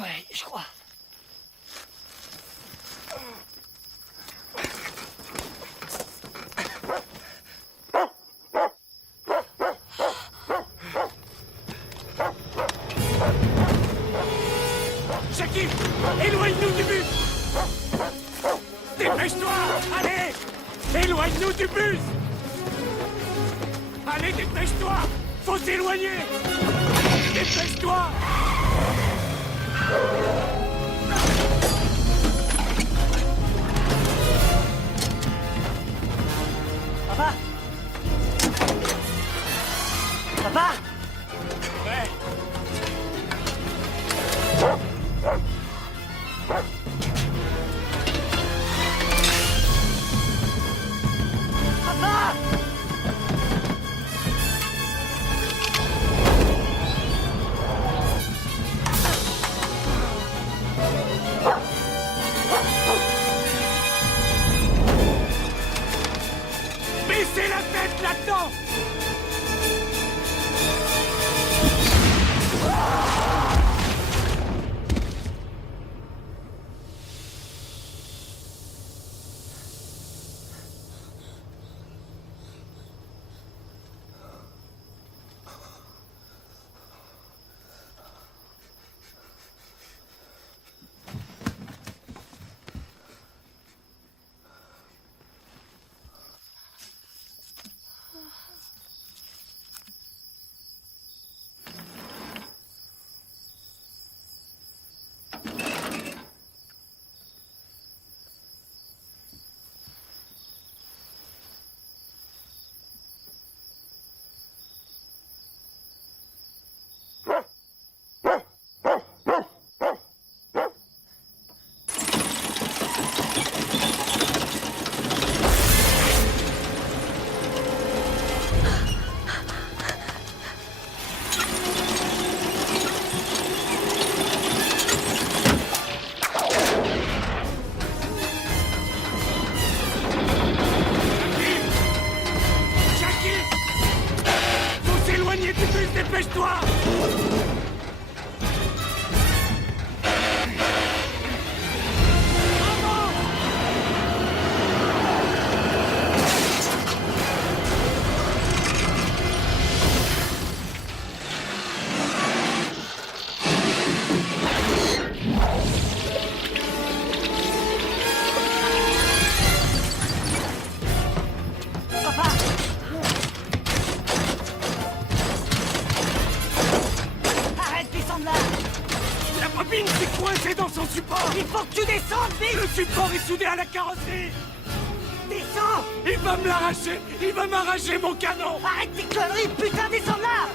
Ouais, je crois. Jackie, éloigne-nous du bus! Dépêche-toi! Allez! Éloigne-nous du bus! Allez, dépêche-toi! Faut s'éloigner! Dépêche-toi! Papa! Papa! Ouais! Reste là-dedans! Dépêche-toi! Il faut que tu descendes, vite! Le support est soudé à la carrosserie! Descends! Il va me l'arracher! Il va m'arracher mon canon! Arrête tes conneries, putain, descends là!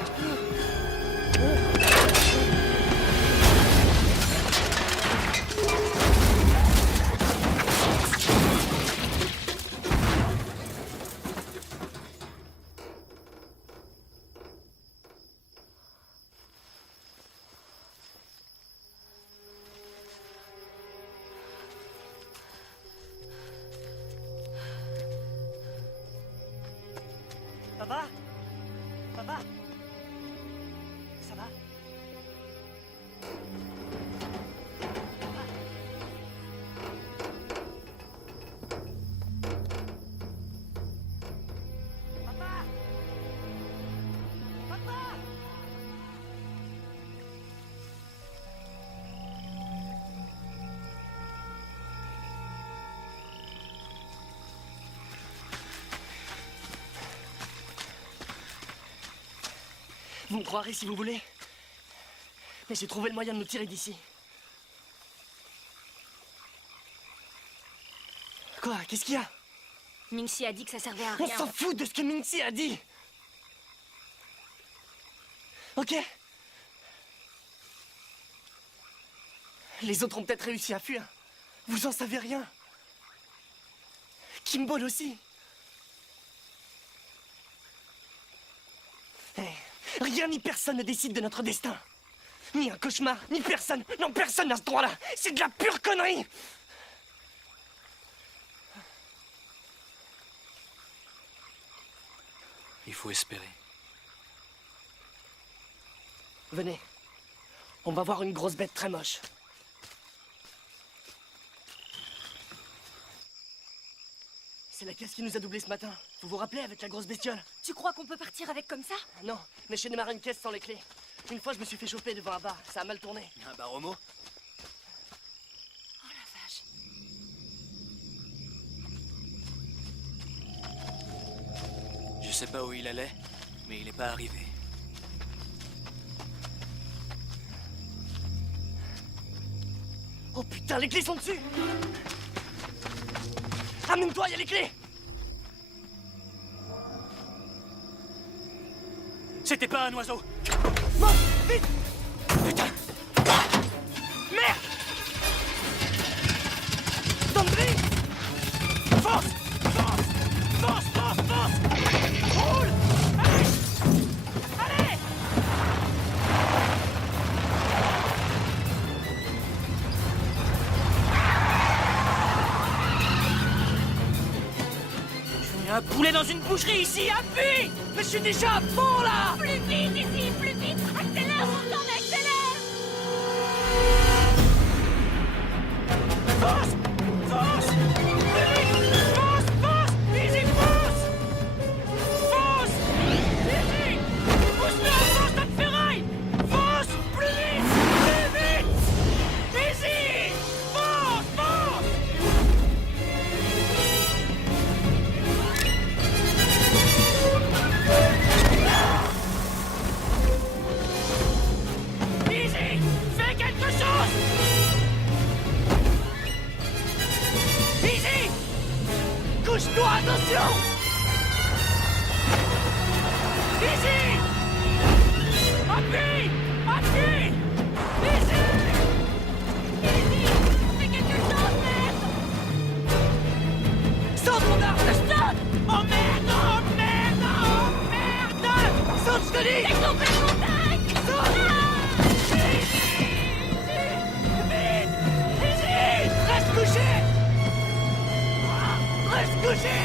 Papa? Papa? Ça va? Papa? Papa? Vous me croirez si vous voulez, mais j'ai trouvé le moyen de nous tirer d'ici. Quoi? Qu'est-ce qu'il y a? Mingxi a dit que ça servait à On rien. s'en fout de ce que Mingxi a dit! Ok? Les autres ont peut-être réussi à fuir. Vous en savez rien. Kimball aussi. Rien ni personne ne décide de notre destin. Ni un cauchemar, ni personne. Non, personne n'a ce droit-là. C'est de la pure connerie. Il faut espérer. Venez. On va voir une grosse bête très moche. C'est la caisse qui nous a doublé ce matin. Vous vous rappelez avec la grosse bestiole? Tu crois qu'on peut partir avec comme ça? Non, mais j'ai démarré une caisse sans les clés. Une fois, je me suis fait choper devant un bar. Ça a mal tourné. Un bar homo? Oh la vache. Je sais pas où il allait, mais il est pas arrivé. Oh putain, les clés sont dessus! Amène-toi, il y a les clés! C'était pas un oiseau! Monte, vite! Putain! Merde! Dandry! Force! Force! Force, force, force! Roule! Allez! Allez! y a un poulet dans une boucherie ici, appuie! Mais je suis déjà à fond là! Plus vite ici, plus vite! Accélère, mon temps, accélère! Fonce! Fonce! Plus vite! Fonce! Fonce! Easy, fonce! Fonce! Easy! Pousse-le, fonce, tas de ferraille! Fonce! Plus vite! Plus vite! Easy! Fonce! Fonce! Easy! Fais quelque chose! Easy! Couche-toi, attention! Easy! Appuie! Appuie! Easy! Easy! Fais quelque chose, merde! Saute mon arme! Saute! Oh merde! Oh merde! Oh merde! Saute, je te dis! T'es complètement dingue! Saute! Easy! Vite! Easy! Reste couché! Reste couché!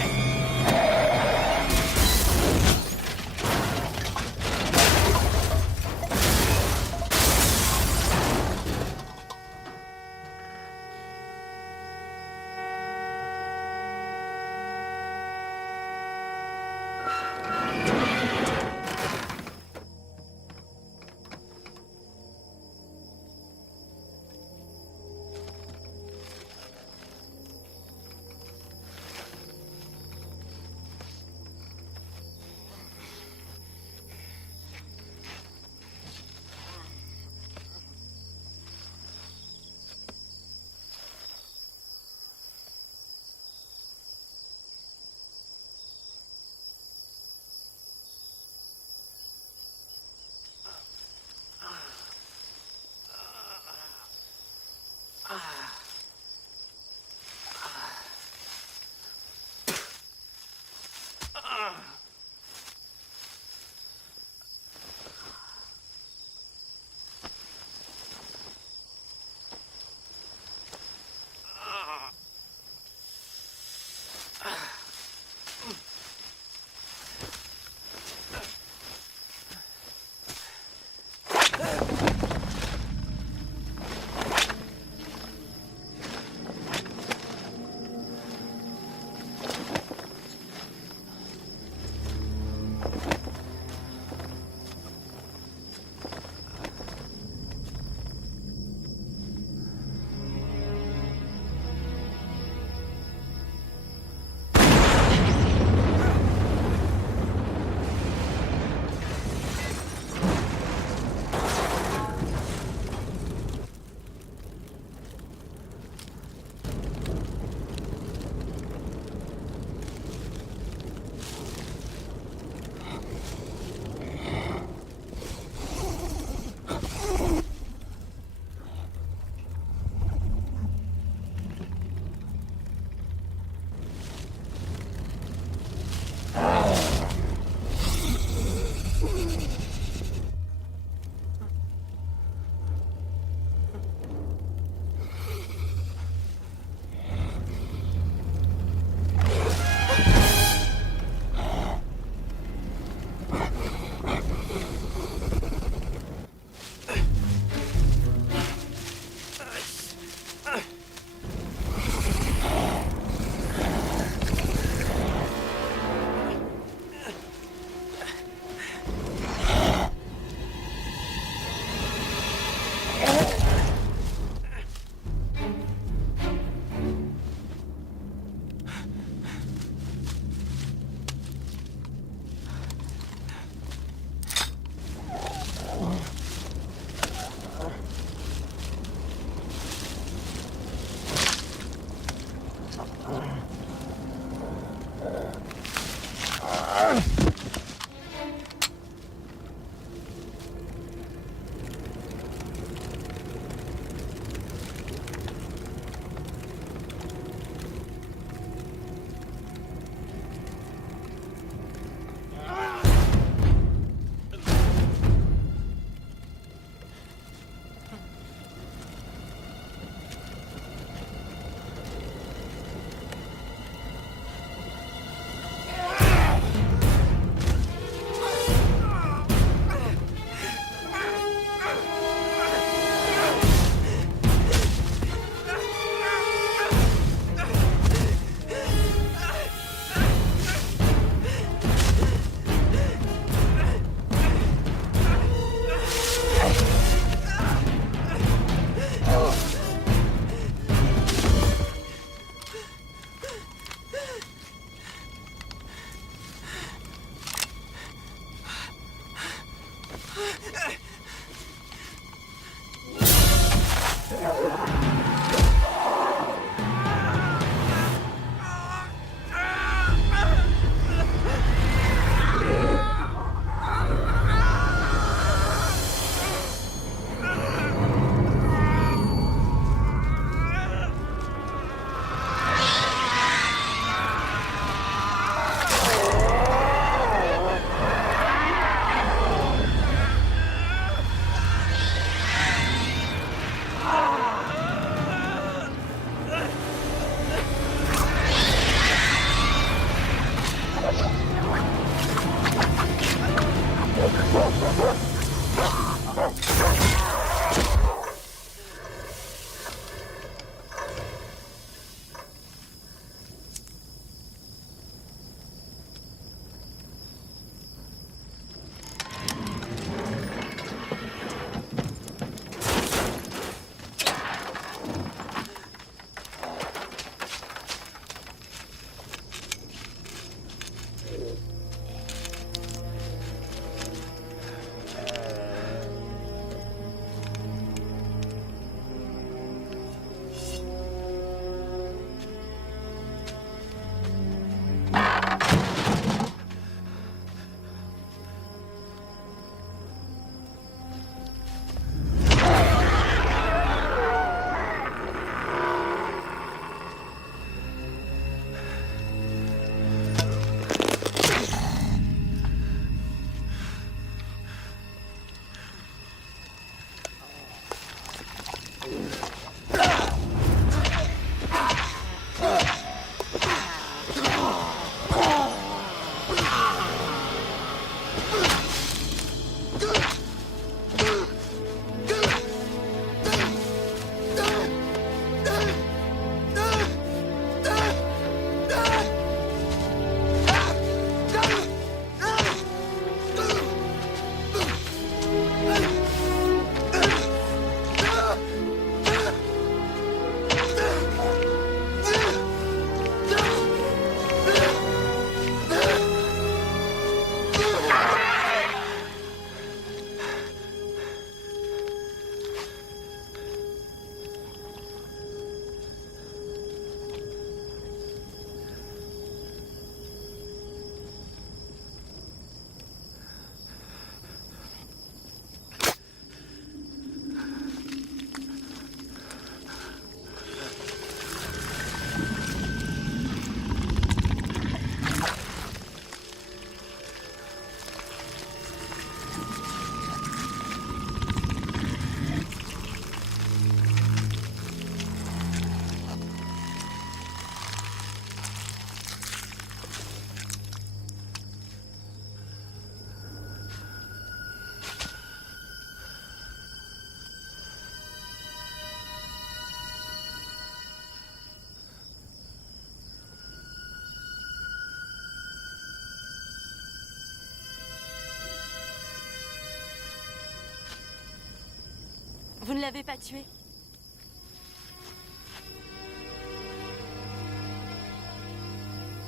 l'avez pas tué.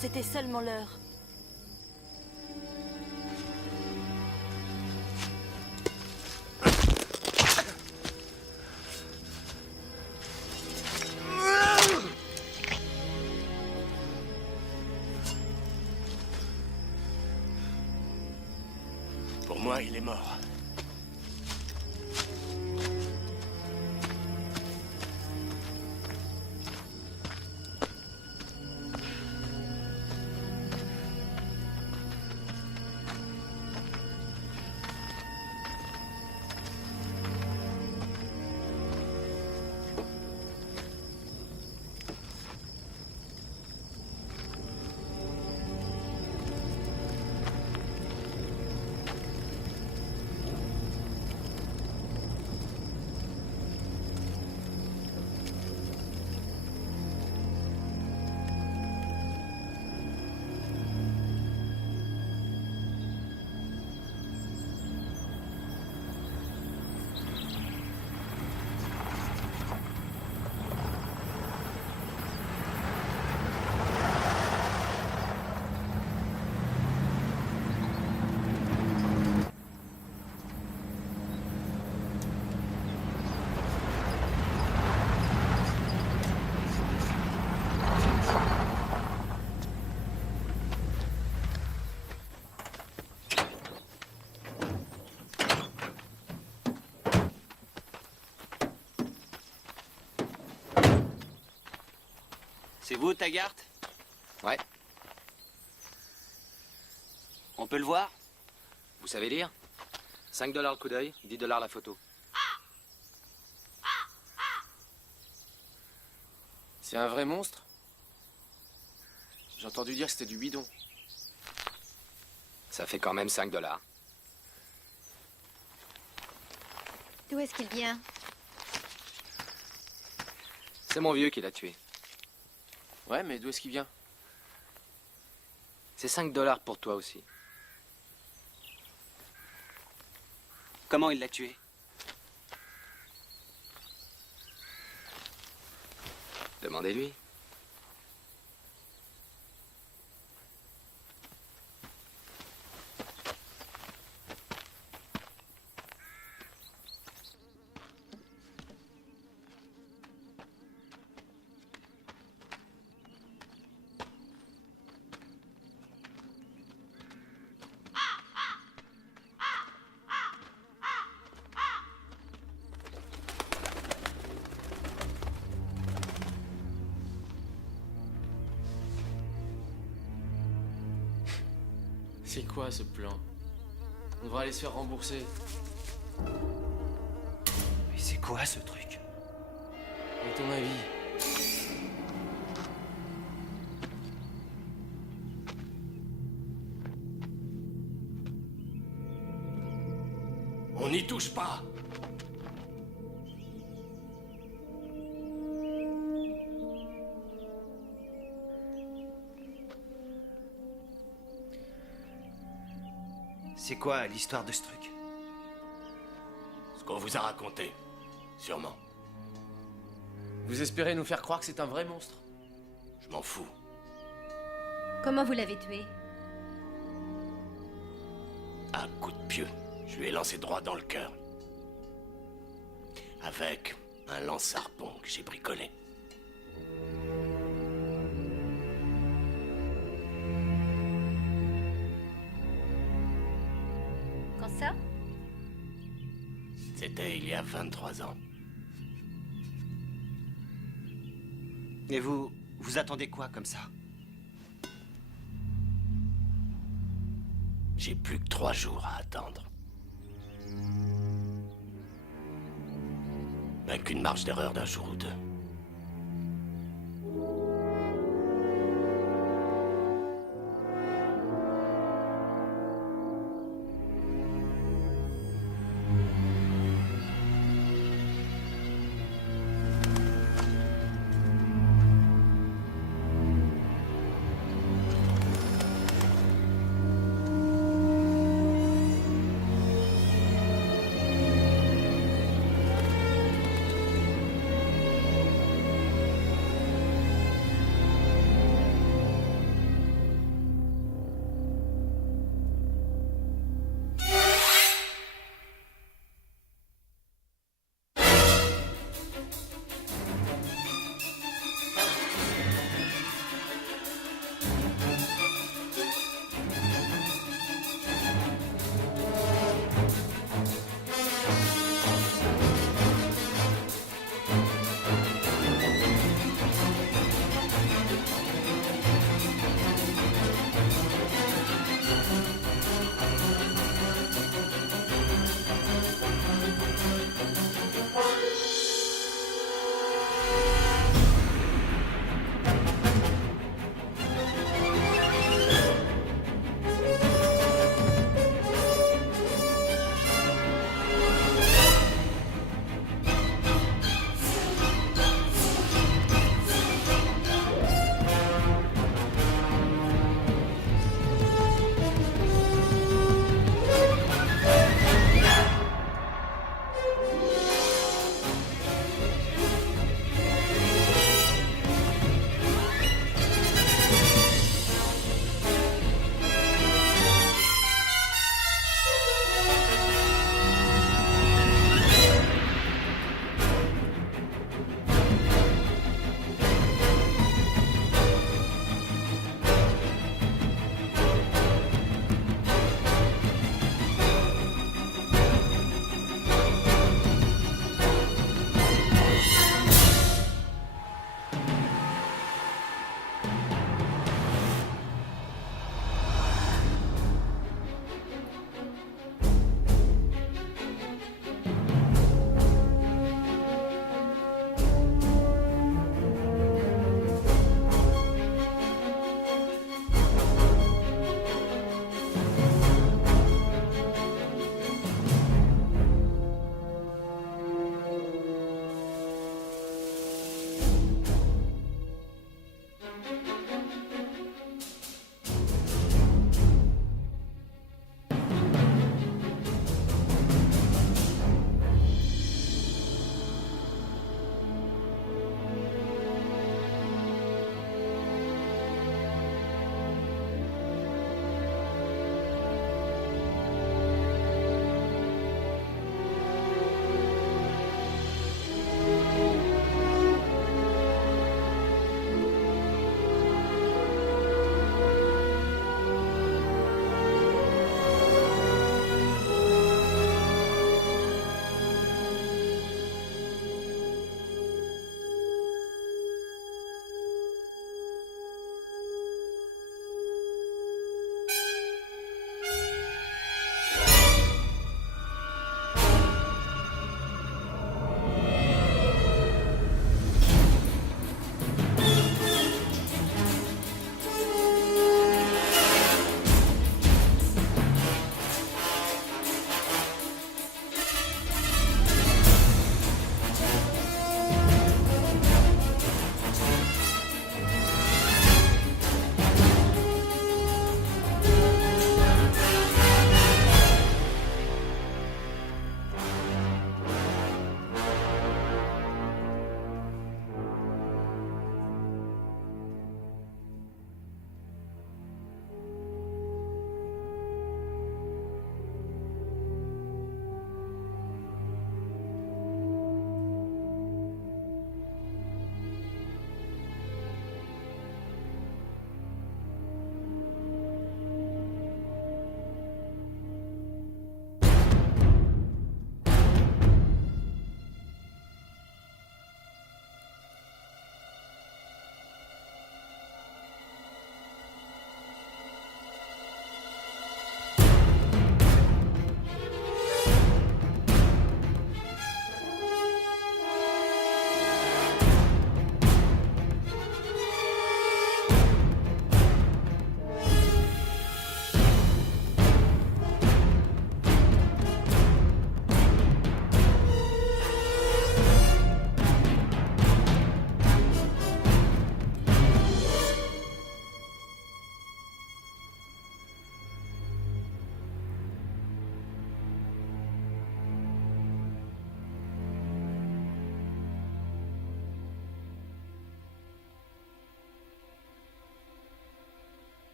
C'était seulement l'heure. Pour moi, il est mort. C'est vous, Taggart? Ouais. On peut le voir? Vous savez lire? 5 $ le coup d'œil, 10 $ la photo. C'est un vrai monstre? J'ai entendu dire que c'était du bidon. Ça fait quand même 5 $. D'où est-ce qu'il vient? C'est mon vieux qui l'a tué. Ouais, mais d'où est-ce qu'il vient? C'est 5 $ pour toi aussi. Comment il l'a tué? Demandez-lui. C'est quoi ce plan? On devrait aller se faire rembourser. Mais c'est quoi ce truc? À ton avis? On n'y touche pas. C'est quoi l'histoire de ce truc? Ce qu'on vous a raconté, sûrement. Vous espérez nous faire croire que c'est un vrai monstre? Je m'en fous. Comment vous l'avez tué? Un coup de pieu. Je lui ai lancé droit dans le cœur. Avec un lance-harpon que j'ai bricolé. Quand ça? C'était il y a 23 ans. Et vous attendez quoi comme ça? J'ai plus que 3 jours à attendre. Avec une marge d'erreur d'un jour ou deux.